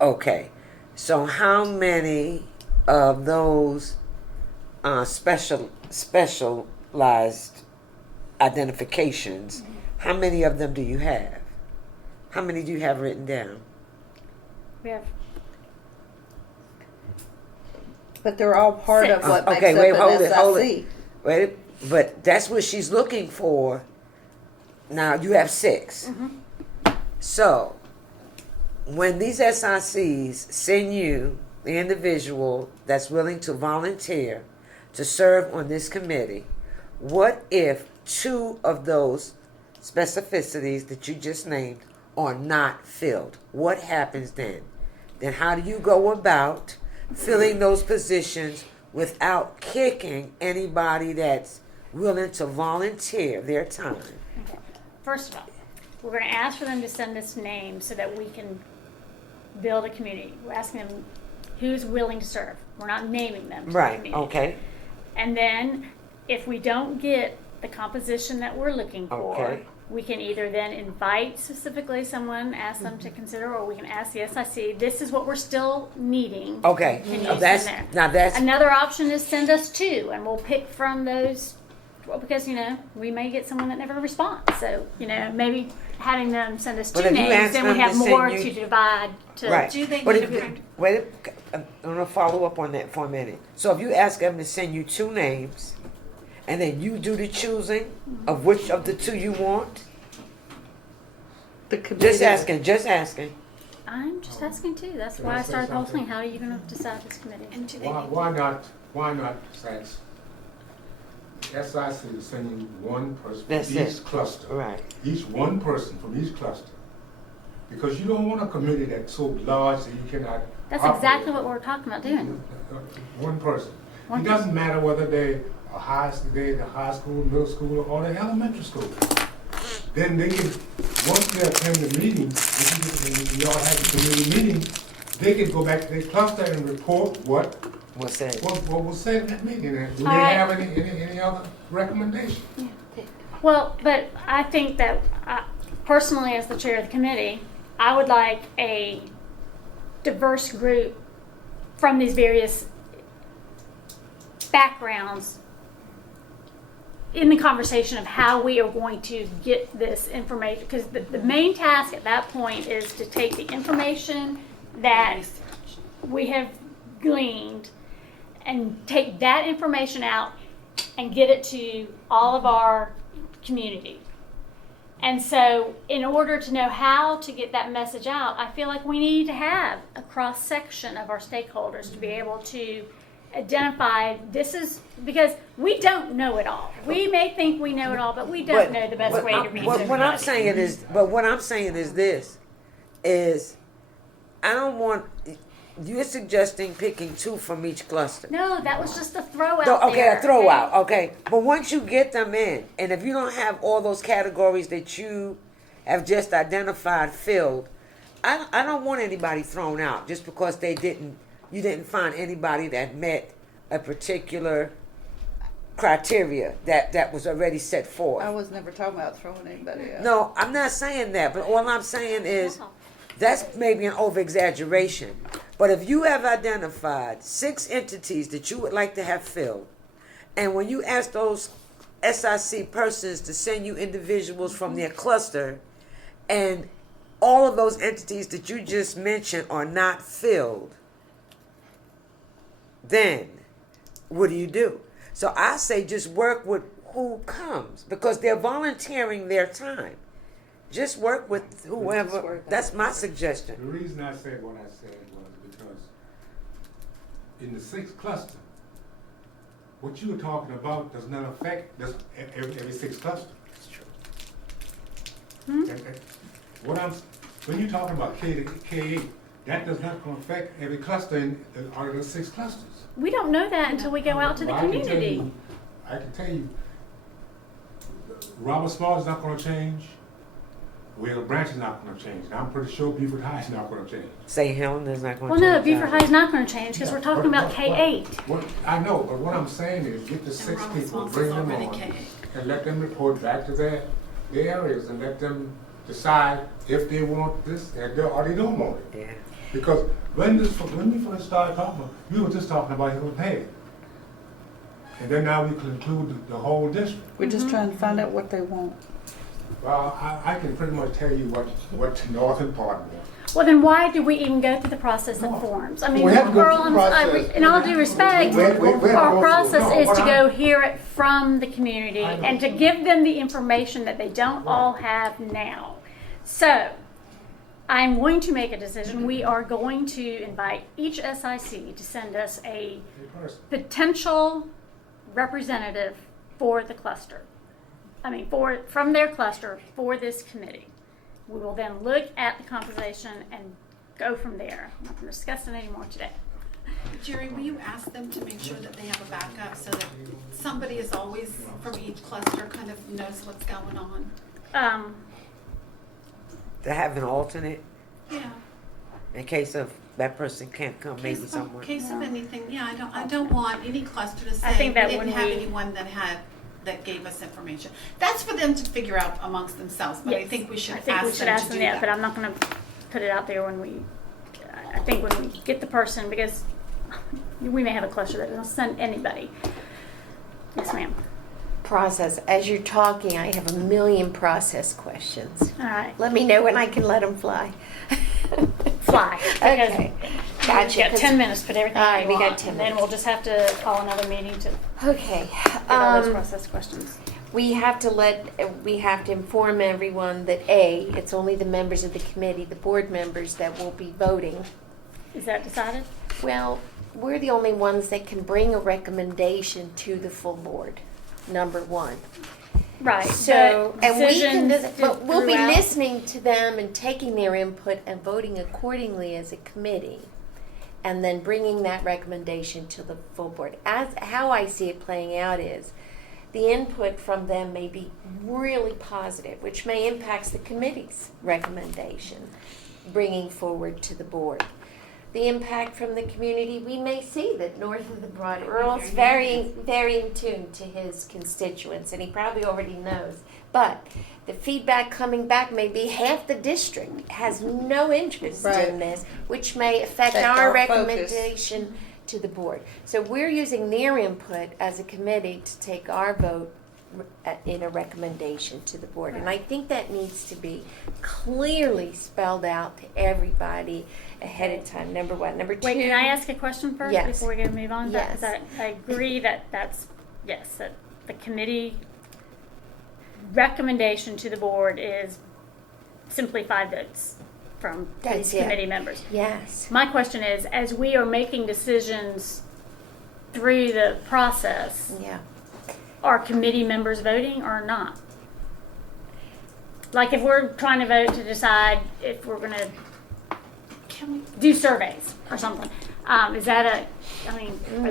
Okay. So how many of those specialized identifications, how many of them do you have? How many do you have written down? We have But they're all part of Six. what makes Okay, up wait, an hold it, hold SIC. it. Wait, but that's what she's looking for. Now you have 6. So when these SICs send you the individual that's willing to volunteer to serve on this committee, what if 2 of those specificities that you just named are not filled? What happens then? Then how do you go about filling those positions without kicking anybody that's willing to volunteer their time? Okay. First of all, we're going to ask for them to send us names so that we can build a community. We're asking them who's willing to serve. We're not naming them. to the Right, meeting. okay. And then if we don't get the composition that we're looking for, Okay. we can either then invite specifically someone, ask them to consider, or we can ask the SIC, this is what we're still needing. Okay. Can you Now that's send there? now that's Another option is send us 2, and we'll pick from those, well, because, we may get someone that never responds. So, maybe having them send us 2 But if you names, ask then them we have to send more you- to divide to. right. Do they But need if to you- print- wait, I'm gonna follow up on that for a minute. So if you ask them to send you 2 names, and then you do the choosing of which of the 2 you want, The committee. just asking. I'm just asking too. That's Can why I I say started the whole something? thing. How are you going to decide this committee? And do they Why not, since SIC is sending one person That's from each it. cluster? Right. Each one person from each cluster. Because you don't want a committee that's so large that you cannot. That's operate. exactly what we're talking about doing. One person. One It doesn't matter whether they are the high school, middle school, or the elementary school. Then they can, once they attend the meeting, when y'all have the committee meeting, they can go back to their cluster and report what What's that? was said in that meeting. And do they All right. have any other recommendation? Well, but I think that personally, as the chair of the committee, I would like a diverse group from these various backgrounds in the conversation of how we are going to get this information. Because the main task at that point is to take the information that we have gleaned and take that information out and get it to all of our community. And so in order to know how to get that message out, I feel like we need to have a cross-section of our stakeholders to be able to identify this is, because we don't know it all. We may think we know it all, but we don't know the best way to reach what I'm everybody. saying is, but what I'm saying is this, is I don't want, you're suggesting picking 2 from each cluster. No, that was just a throw out Okay, there. a throwout, okay. But once you get them in, and if you don't have all those categories that you have just identified filled, I don't want anybody thrown out just because you didn't find anybody that met a particular criteria that was already set forth. I was never talking about throwing anybody out. No, I'm not saying that, but all I'm saying is that's maybe an over-exaggeration. But if you have identified 6 entities that you would like to have filled, and when you ask those SIC persons to send you individuals from their cluster, and all of those entities that you just mentioned are not filled, then what do? So I say just work with who comes, because they're volunteering their time. Just work with whoever. That's my suggestion. The reason I said what I said was because in the 6th cluster, what you were talking about does not affect every 6th cluster. That's true. When you're talking about K8, that does not affect every cluster in out of the 6 clusters. We don't know that until we go out to the Well, community. I can tell you, Robert Small is not going to change. Wheeler Branch is not going to change. And I'm pretty sure Beaufort High is not going to change. St. Helena is not going Well, to no, change. Beaufort High is not going to change because we're talking about K8. What I know, but what I'm saying is get the 6 Robert people, Smalls bring is them already on, K8. and let them report back to their areas and let them decide if they want this or they don't want it. Yeah. Because when we first started talking, we were just talking about who paid. And then now we conclude the whole district. We're just trying to find out what they want. Well, I can pretty much tell you what the northern part wants. Well, then why do we even go through the process of forms? I mean, We have to go Earl, through the process. in all due respect, We have to our go through- process No, is what to I'm- go hear it from the community I know. and to give them the information that they don't all have now. So, I'm going to make a decision. We are going to invite each SIC to send us a potential representative for the cluster. From their cluster for this committee. We will then look at the conversation and go from there. I'm not going to discuss it anymore today. Jerry, will you ask them to make sure that they have a backup so that somebody is always from each cluster kind of knows what's going on? To have an alternate Yeah. in case of that person can't come, maybe In someone. case of anything, yeah, I don't want any cluster to say think that we didn't when have we- anyone that gave us information. That's for them to figure out amongst themselves, but I Yes. think we should I think we ask should them ask to them do that, but that. I'm not going to put it out there when I think when we get the person, because we may have a cluster that doesn't send anybody. Yes, ma'am. Process. As you're talking, I have a million process questions. All right. Let me know when I can let them fly. Fly. Okay. We've Gotcha. got 10 minutes to put everything All right, we we got want, 10 and then minutes. we'll just have to call another meeting to Okay. get all those process questions. We have to inform everyone that it's only the members of the committee, the board members that will be voting. Is that decided? Well, we're the only ones that can bring a recommendation to the full board, number one. Right. So, but and we can, decisions but we'll be throughout- listening to them and taking their input and voting accordingly as a committee, and then bringing that recommendation to the full board. As how I see it playing out is, the input from them may be really positive, which may impact the committee's recommendation, bringing forward to the board. The impact from the community, we may see that north of the Broad, Earl's very in tune to his constituents, and he probably already knows. But the feedback coming back may be half the district has no interest Right. in this, which may affect Affect our our focus. recommendation to the board. So we're using their input as a committee to take our vote in a recommendation to the board. And I think that needs to be clearly spelled out to everybody ahead of time, number one. Number two. Wait, can I ask a question first Yes. before we go move on? Yes. That I agree that that the committee recommendation to the board is simply 5 votes from That's these it. committee members. Yes. My question is, as we are making decisions through the process, Yeah. are committee members voting or not? Like if we're trying to vote to decide if we're going to Can we, do surveys or something, is that are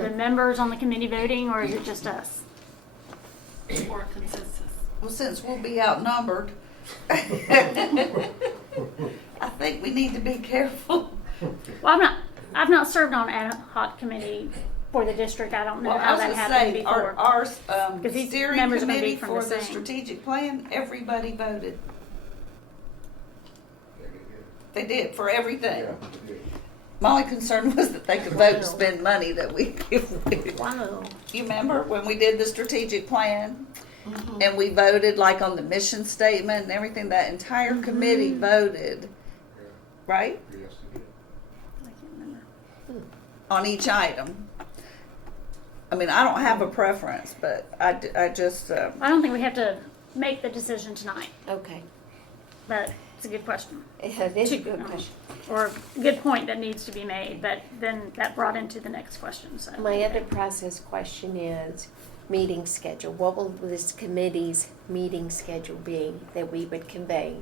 the members on the committee voting or is it just us? or a consensus? Well, since we'll be outnumbered, I think we need to be careful. Well, I've not served on ad hoc committee for the district. I don't know Well, I how was that gonna happened say, before. our Because these steering members are gonna committee be from for the the same. strategic plan, everybody voted. They did, for everything. My only concern was that they could vote to spend money that we, Wow. you remember when we did the strategic plan? And we voted like on the mission statement and everything, that entire committee voted, right? Yes, they did. I can't remember. On each item. I mean, I don't have a preference, but I just, I don't think we have to make the decision tonight, Okay. but it's a good question. It is a good question. Or a good point that needs to be made, but then that brought into the next question, so. My other process question is meeting schedule. What will this committee's meeting schedule be that we would convey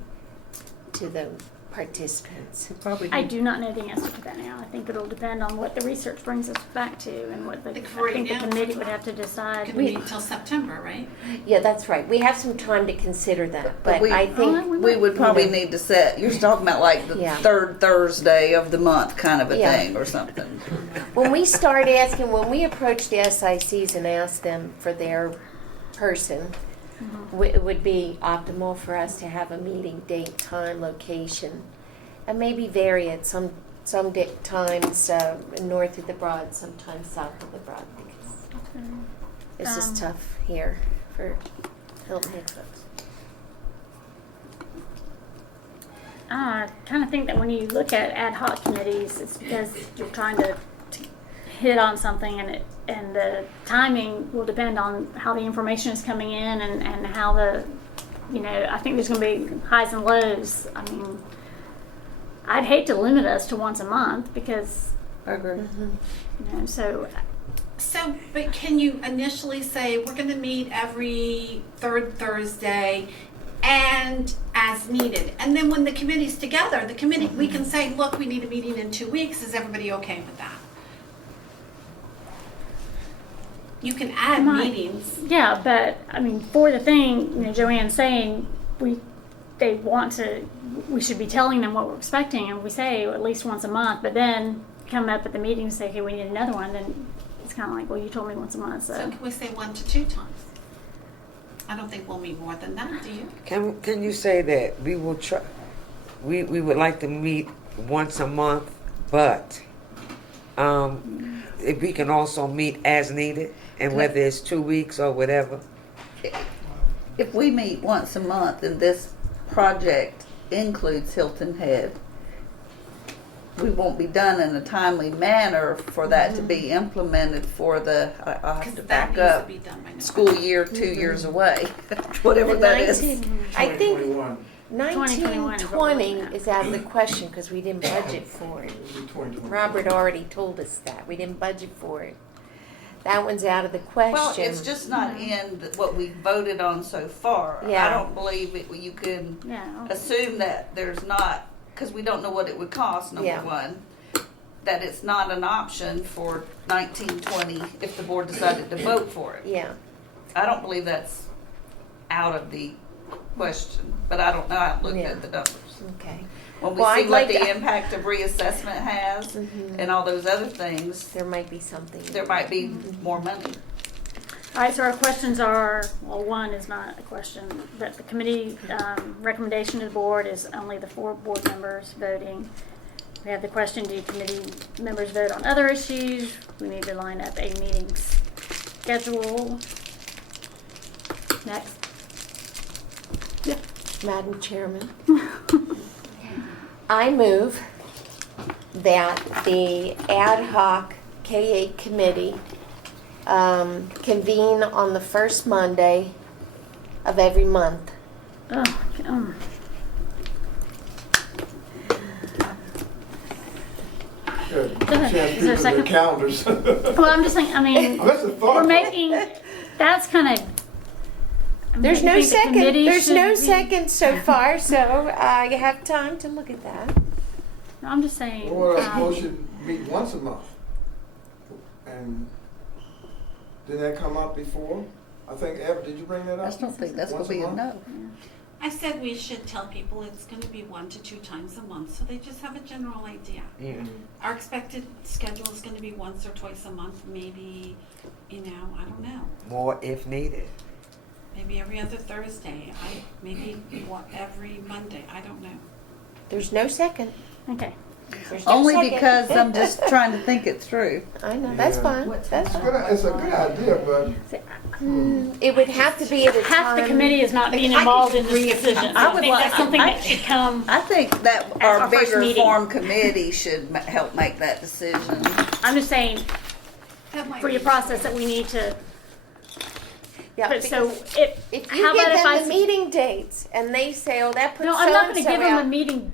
to the participants? probably. I do not know the answer to that now. I think it'll depend on what the research brings us back to and what the, Like I right think the now, committee would have to decide. Could wait until September, right? Yeah, that's right. We have some time to consider that, but we- I think We would probably need to set, you're talking about like the Yeah. third Thursday of the month kind of a Yeah. thing or something. when we start asking, when we approach the SICs and ask them for their person, it would be optimal for us to have a meeting date, time, location, and maybe vary it some times north of the Broad, sometimes south of the Broad, because this is tough here for Hilton Head folks. I kind of think that when you look at ad hoc committees, it's because you're trying to hit on something, and the timing will depend on how the information is coming in and how the, I think there's going to be highs and lows. I mean, I'd hate to limit us to once a month because, I agree. so So, but can you initially say, we're gonna meet every third Thursday and as needed? And then when the committee's together, we can say, look, we need a meeting in 2 weeks. Is everybody okay with that? You can add meetings. yeah, but I mean, for the thing, Joanne's saying we should be telling them what we're expecting, and we say at least once a month, but then come up at the meeting and say, okay, we need another one, then it's kind of like, well, you told me once a month, So so. can we say 1 to 2 times? I don't think we'll meet more than that, do you? Can you say that we will try, we would like to meet once a month, but if we can also meet as needed, and whether it's 2 weeks or whatever. If we meet once a month and this project includes Hilton Head, we won't be done in a timely manner for that to be implemented for the, I'll have to Because that back needs to up, be done by now. school year 2 years away, whatever The that is. 19 I think 2021. 2021 is what we're 1920 looking at. is out of the question because we didn't budget for it. It'll be 2021. Robert already told us that. We didn't budget for it. That one's out of the question. Well, it's just not in what we voted on so far. Yeah. I don't believe you can Yeah. assume that there's not, because we don't know what it would cost, number Yeah. one, that it's not an option for 1920 if the board decided to vote for it. Yeah. I don't believe that's out of the question, but I don't know. I haven't looked Yeah. at the numbers. Okay. When we Well, see I'd what like the to- impact of reassessment has and all those other things, There might be something. there might be more money. All right, so our questions are, well, one is not a question, but the committee recommendation to the board is only the 4 board members voting. We have the question, do committee members vote on other issues? We need to line up a meeting schedule. Next. Madam Chairman, I move that the ad hoc K8 committee convene on the first Monday of every month. Oh, Good. Is there a People their second? calendars. well, I'm just saying, I mean, That's a thought. we're making, that's kind of. There's no second. There's no be, second so far, so you have time to look at that. No, I'm just saying. Well, I suppose should meet once a month. And did that come up before? I think, Ever, did you bring that I up? just don't think that's going Once to be a a month? no. I said we should tell people it's gonna be 1 to 2 times a month, so they just have a general idea. Yeah. Our expected schedule is gonna be once or twice a month, maybe, I don't know. More if needed. Maybe every other Thursday, maybe every Monday, I don't know. There's no second. Okay. There's no Only second. because I'm just trying to think it through. I know, that's Yeah. fine, What that's time? fine. It's a good idea, but It would have to be at a Half the time. committee is not being I involved in agree. this decision. I I would think like- that's something I- that should come. I think that At our our first bigger meeting. farm committee should help make that decision. I'm just saying, That might for your be- process, that we need to. Yeah, But so because if how you give about if them I the meeting dates and they say, oh, that puts No, I'm not going to so-and-so give them a out. meeting.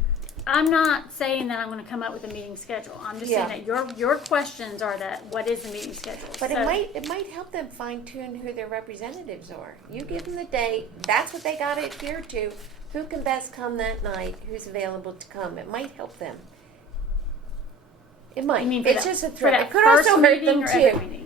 I'm not saying that I'm going to come up with a meeting schedule. I'm just saying Yeah. that your questions are that what is the meeting schedule? But So- it might help them fine tune who their representatives are. You give them the date, that's what they got to adhere to. Who can best come that night? Who's available to come? It might help them. It might. You mean for It's that, just a for threat. that It could first also hurt meeting them or every too. meeting?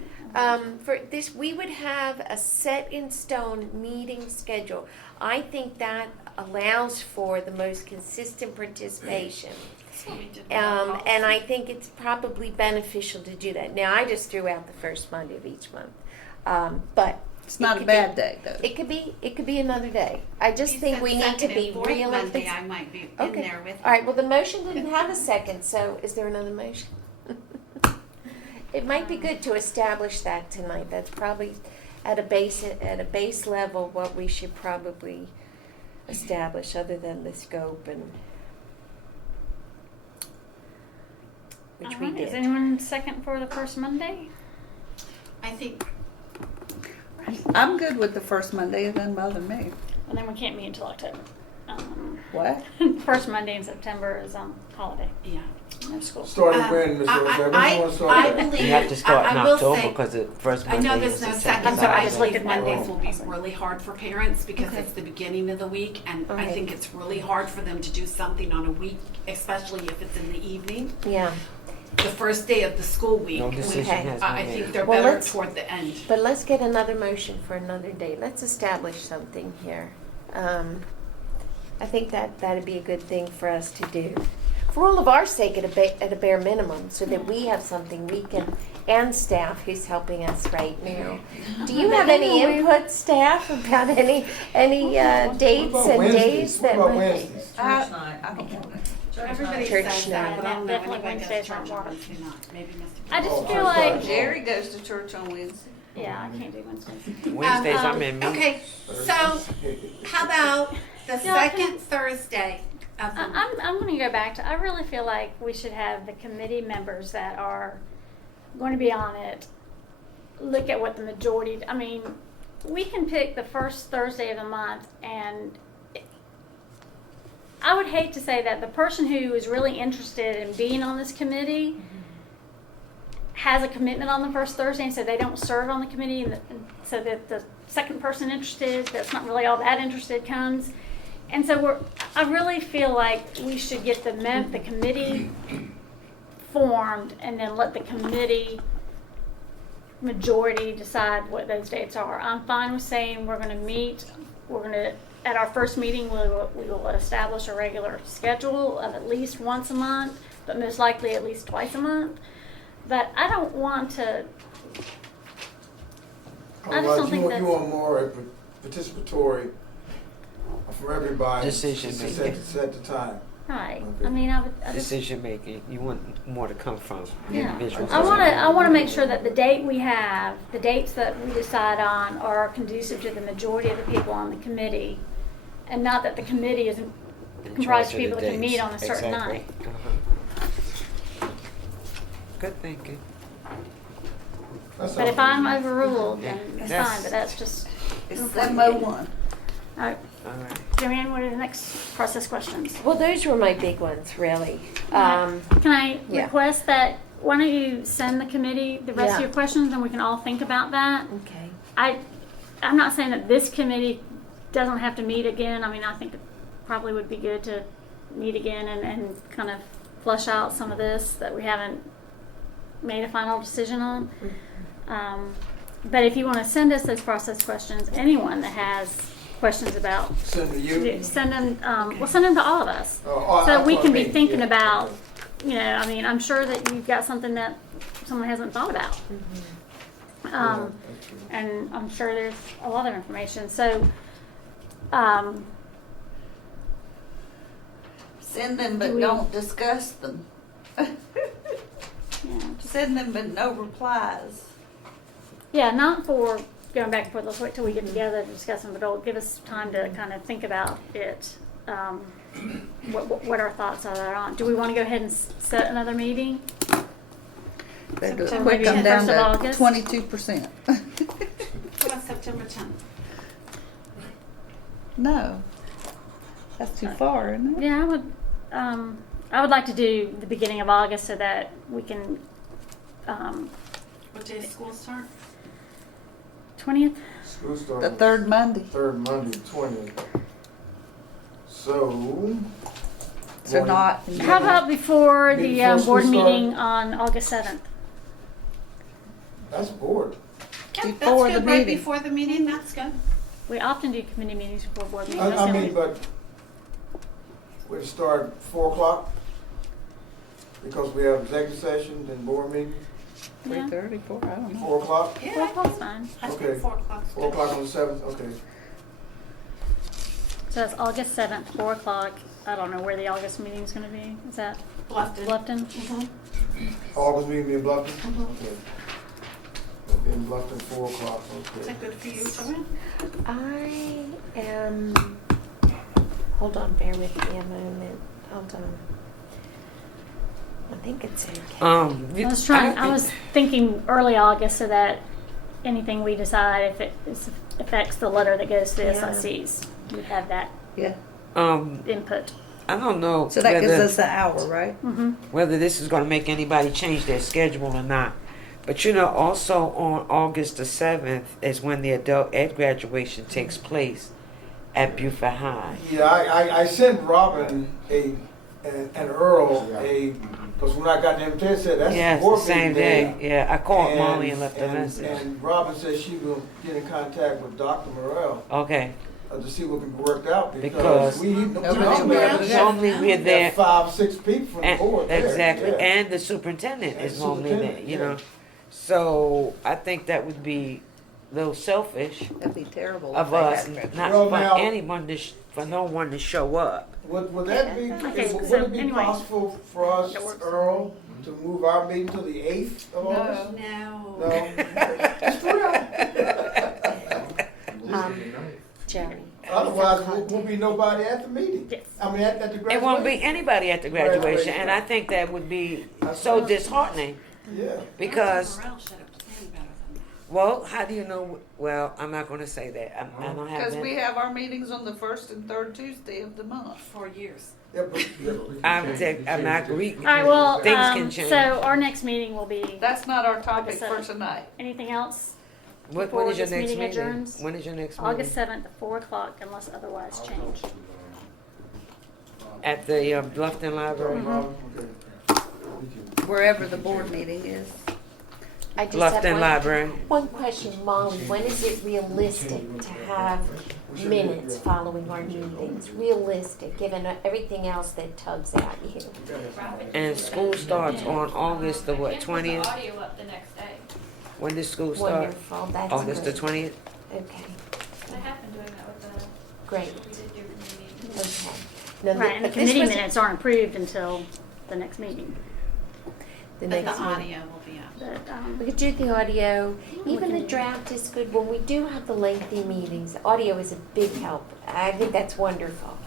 For this, we would have a set in stone meeting schedule. I think that allows for the most consistent participation. That's what we did with our And I policy. think it's probably beneficial to do that. Now, I just threw out the first Monday of each month. But It's not a could bad be- day, though. it could be another day. I just You think said we need to second be and fourth realistic. Monday, I might be in Okay. there with you. All right, well, the motion didn't have a second, so is there another motion? It might be good to establish that tonight. That's probably at a base level what we should probably establish, other than the scope and which we All right, is did. anyone second for the first Monday? I think I'm good with the first Monday. It doesn't bother me. And then we can't meet until October. What? First Monday in September is holiday. Yeah. No school. starting when, Ms. Rose? When you want to start I that? believe. You have to start in I will October say- because the first I Monday know is there's no September. second, I'm but sorry, I I just looked believe at my Mondays roll. will be really hard for parents because Okay. it's the beginning of the week, and I Alright. think it's really hard for them to do something on a week, especially if it's in the evening. Yeah, The first day of the school week. No decision Okay. has been I made. think they're Well, better let's- toward the end. but let's get another motion for another day. Let's establish something here. I think that'd be a good thing for us to do. For all of our sake, at a bare minimum, so that we have something we can, and staff who's helping us right now. Do you have any input, staff, about any dates What about and Wednesdays? days What that about might? Wednesdays? Church night, I can help it. Everybody Church says night. that, but I don't know Definitely anybody goes to Wednesdays church aren't on work. Wednesday night. Maybe Mr. I just Oh, feel church like, Friday. Jerry goes to church on Wednesday. yeah, I can't do Wednesdays. Wednesdays I'm in meetings. Okay, so how about the Yeah, I second Thursday of the month? I'm going to go back to, I really feel like we should have the committee members that are going to be on it look at what the majority, I mean, we can pick the first Thursday of the month, and I would hate to say that the person who is really interested in being on this committee has a commitment on the first Thursday, and so they don't serve on the committee, and so that the second person interested, that's not really all that interested, comes. And so I really feel like we should get the committee formed, and then let the committee majority decide what those dates are. I'm fine with saying we're going to meet, at our first meeting, we will establish a regular schedule of at least once a month, but most likely at least twice a month. But I don't want to, I just don't think You that's- want more participatory from everybody. Decision to making. set the time. right, Okay. I mean, I just, Decision making. You want more to come from yeah. individuals. I want to make sure that the dates that we decide on are conducive to the majority of the people on the committee, and not that the committee is In comprised of charge people that can dates. meet on a certain Exactly. night. Good thinking. That's But if all. I'm overruled, then it's Yes. fine, but that's just, It's 7:01. all right. All right. Joanne, what are the next process questions? Well, those were my big ones, really. Can I yeah. request that, why don't you send the committee the rest of Yeah. your questions, and we can all think about that? Okay. I'm not saying that this committee doesn't have to meet again. I mean, I think it probably would be good to meet again and kind of flush out some of this that we haven't made a final decision on. But if you want to send us those process questions, anyone that has questions about, Send to you. send them, send them to all of us. Oh, So we can be me, thinking yeah. about, I mean, I'm sure that you've got something that someone hasn't thought about. Yeah, that's true. And I'm sure there's a lot of information. So, Send them, but Do we- don't discuss them. Send them but no replies. Yeah, not for going back and forth, let's wait till we get together to discuss them, but it'll give us time to kind of think about it, what our thoughts are on. Do we want to go ahead and set another meeting? They do it September quick, come down 10th of to August? 22%. What's September 10th? No, that's too far, isn't it? Yeah, I would like to do the beginning of August so that we can, What day does school start? 20th? School starts. The third Monday. Third Monday, 20th. So. So not. How about before the Before school board start? meeting on August 7th? That's board. Yeah, that's Before good, the right meeting. before the meeting, that's good. We often do committee meetings before board meetings. That's I the mean, only- but we start 4 o'clock because we have executive session, then board meeting, Yeah. 3:30, 4, I don't know. 4 o'clock. Yeah, 4 o'clock's fine. I Okay. think 4 o'clock's 4 good. o'clock on the 7th, okay. So that's August 7th, 4 o'clock. I don't know where the August meeting's going to be. Is that Bluffton. Bluffton? Mhm. August meeting in Bluffton? Mhm. Okay. In Bluffton, 4 o'clock, Is okay. that good for you, Joanne? I am, hold on, bear with me a moment. Hold on. I think it's okay. I was thinking early August so that anything we decide, if it affects the letter that goes to the Yeah. SICs, we have that Yeah. input. I don't know So that gives whether, us an hour, right? Mm-hmm. whether this is going to make anybody change their schedule or not. But you know, also on August the 7th is when the adult ed graduation takes place at Buford High. Yeah, I sent Robin and Earl because when I got the invitation, said that's Yeah, the it's board the same meeting day. Yeah, I called And- Molly and left a message. And Robin said she will get in contact with Dr. Morrell Okay, to see what can be worked out Because we Nobody normally will. have normally we're there. 5-6 people from the And, board there. exactly, Yeah. and the superintendent And is normally there, superintendent, you yeah. know. So I think that would be a little selfish That'd be terrible. of if they us had not Well, for now- anyone to for no one to show up. Would that be, Okay, would so it be anyway. possible for us, That works. Earl, to move our meeting to the 8th of August? No. No? Just throw it out. Jerry. Otherwise, will be nobody at the meeting. Yes. I mean, at the graduation. It won't be anybody at the graduation, and I think that would be so disheartening Yeah. because, Morrell should have planned better than that. well, how do you know? Well, I'm not going to say that. I don't have Because that. we have our meetings on the first and third Tuesday of the month. For years. Yeah, but, I'm not agree. All right, well, Things can change. so our next meeting will be, That's not our topic for August 7th. tonight. anything else? When before is your this next meeting meeting? adjourns? When is your next August meeting? 7th at 4 o'clock unless otherwise changed. At the Bluffton Library. Wherever the board meeting is. I just have Bluffton Library. one question, Molly. When is it realistic to have minutes following our meetings? Realistic, given everything else that tugs at you. And school starts on August the what, I can put the 20th? audio up the next day. When does school start? Wonderful, that's August the great. 20th? Okay, I have been doing that with the, great, we did do community meetings. okay. Now, Right, and the but this committee was- minutes aren't approved until the next meeting. The But next the one. audio will be up. But, We could do the audio, even can the do- draft is good, when we do have the lengthy meetings, audio is a big help, I think that's wonderful.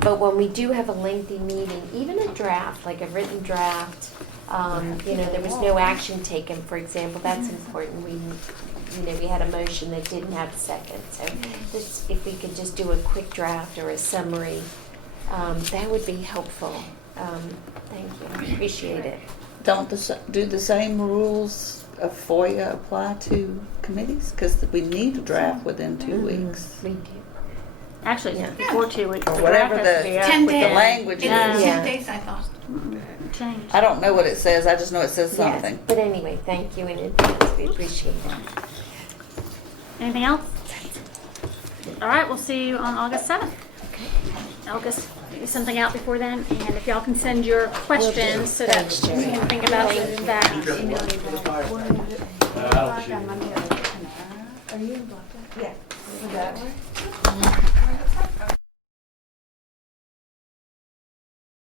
But when we do have a lengthy meeting, even a draft, like a written draft, there was no action taken, for example, that's important, we had a motion that didn't have a second, so this, if we could just do a quick draft or a summary, that would be helpful, thank you, appreciate it. Don't do the same rules of FOIA apply to committees? Because we need a draft within 2 weeks. We do. actually, Yeah. it's before 2 weeks. Or The whatever draft has to the- be up 10 within- days. The language It's is. Yeah. 10 days, I thought. Change. I don't know what it says, I just know it says Yes, something. but anyway, thank you in advance, we appreciate it. Anything else? All right, we'll see you on August 7th. August, figure something out before then, and if y'all can send your questions so that Thanks, we Jerry. can think about that. I don't see it. Yeah.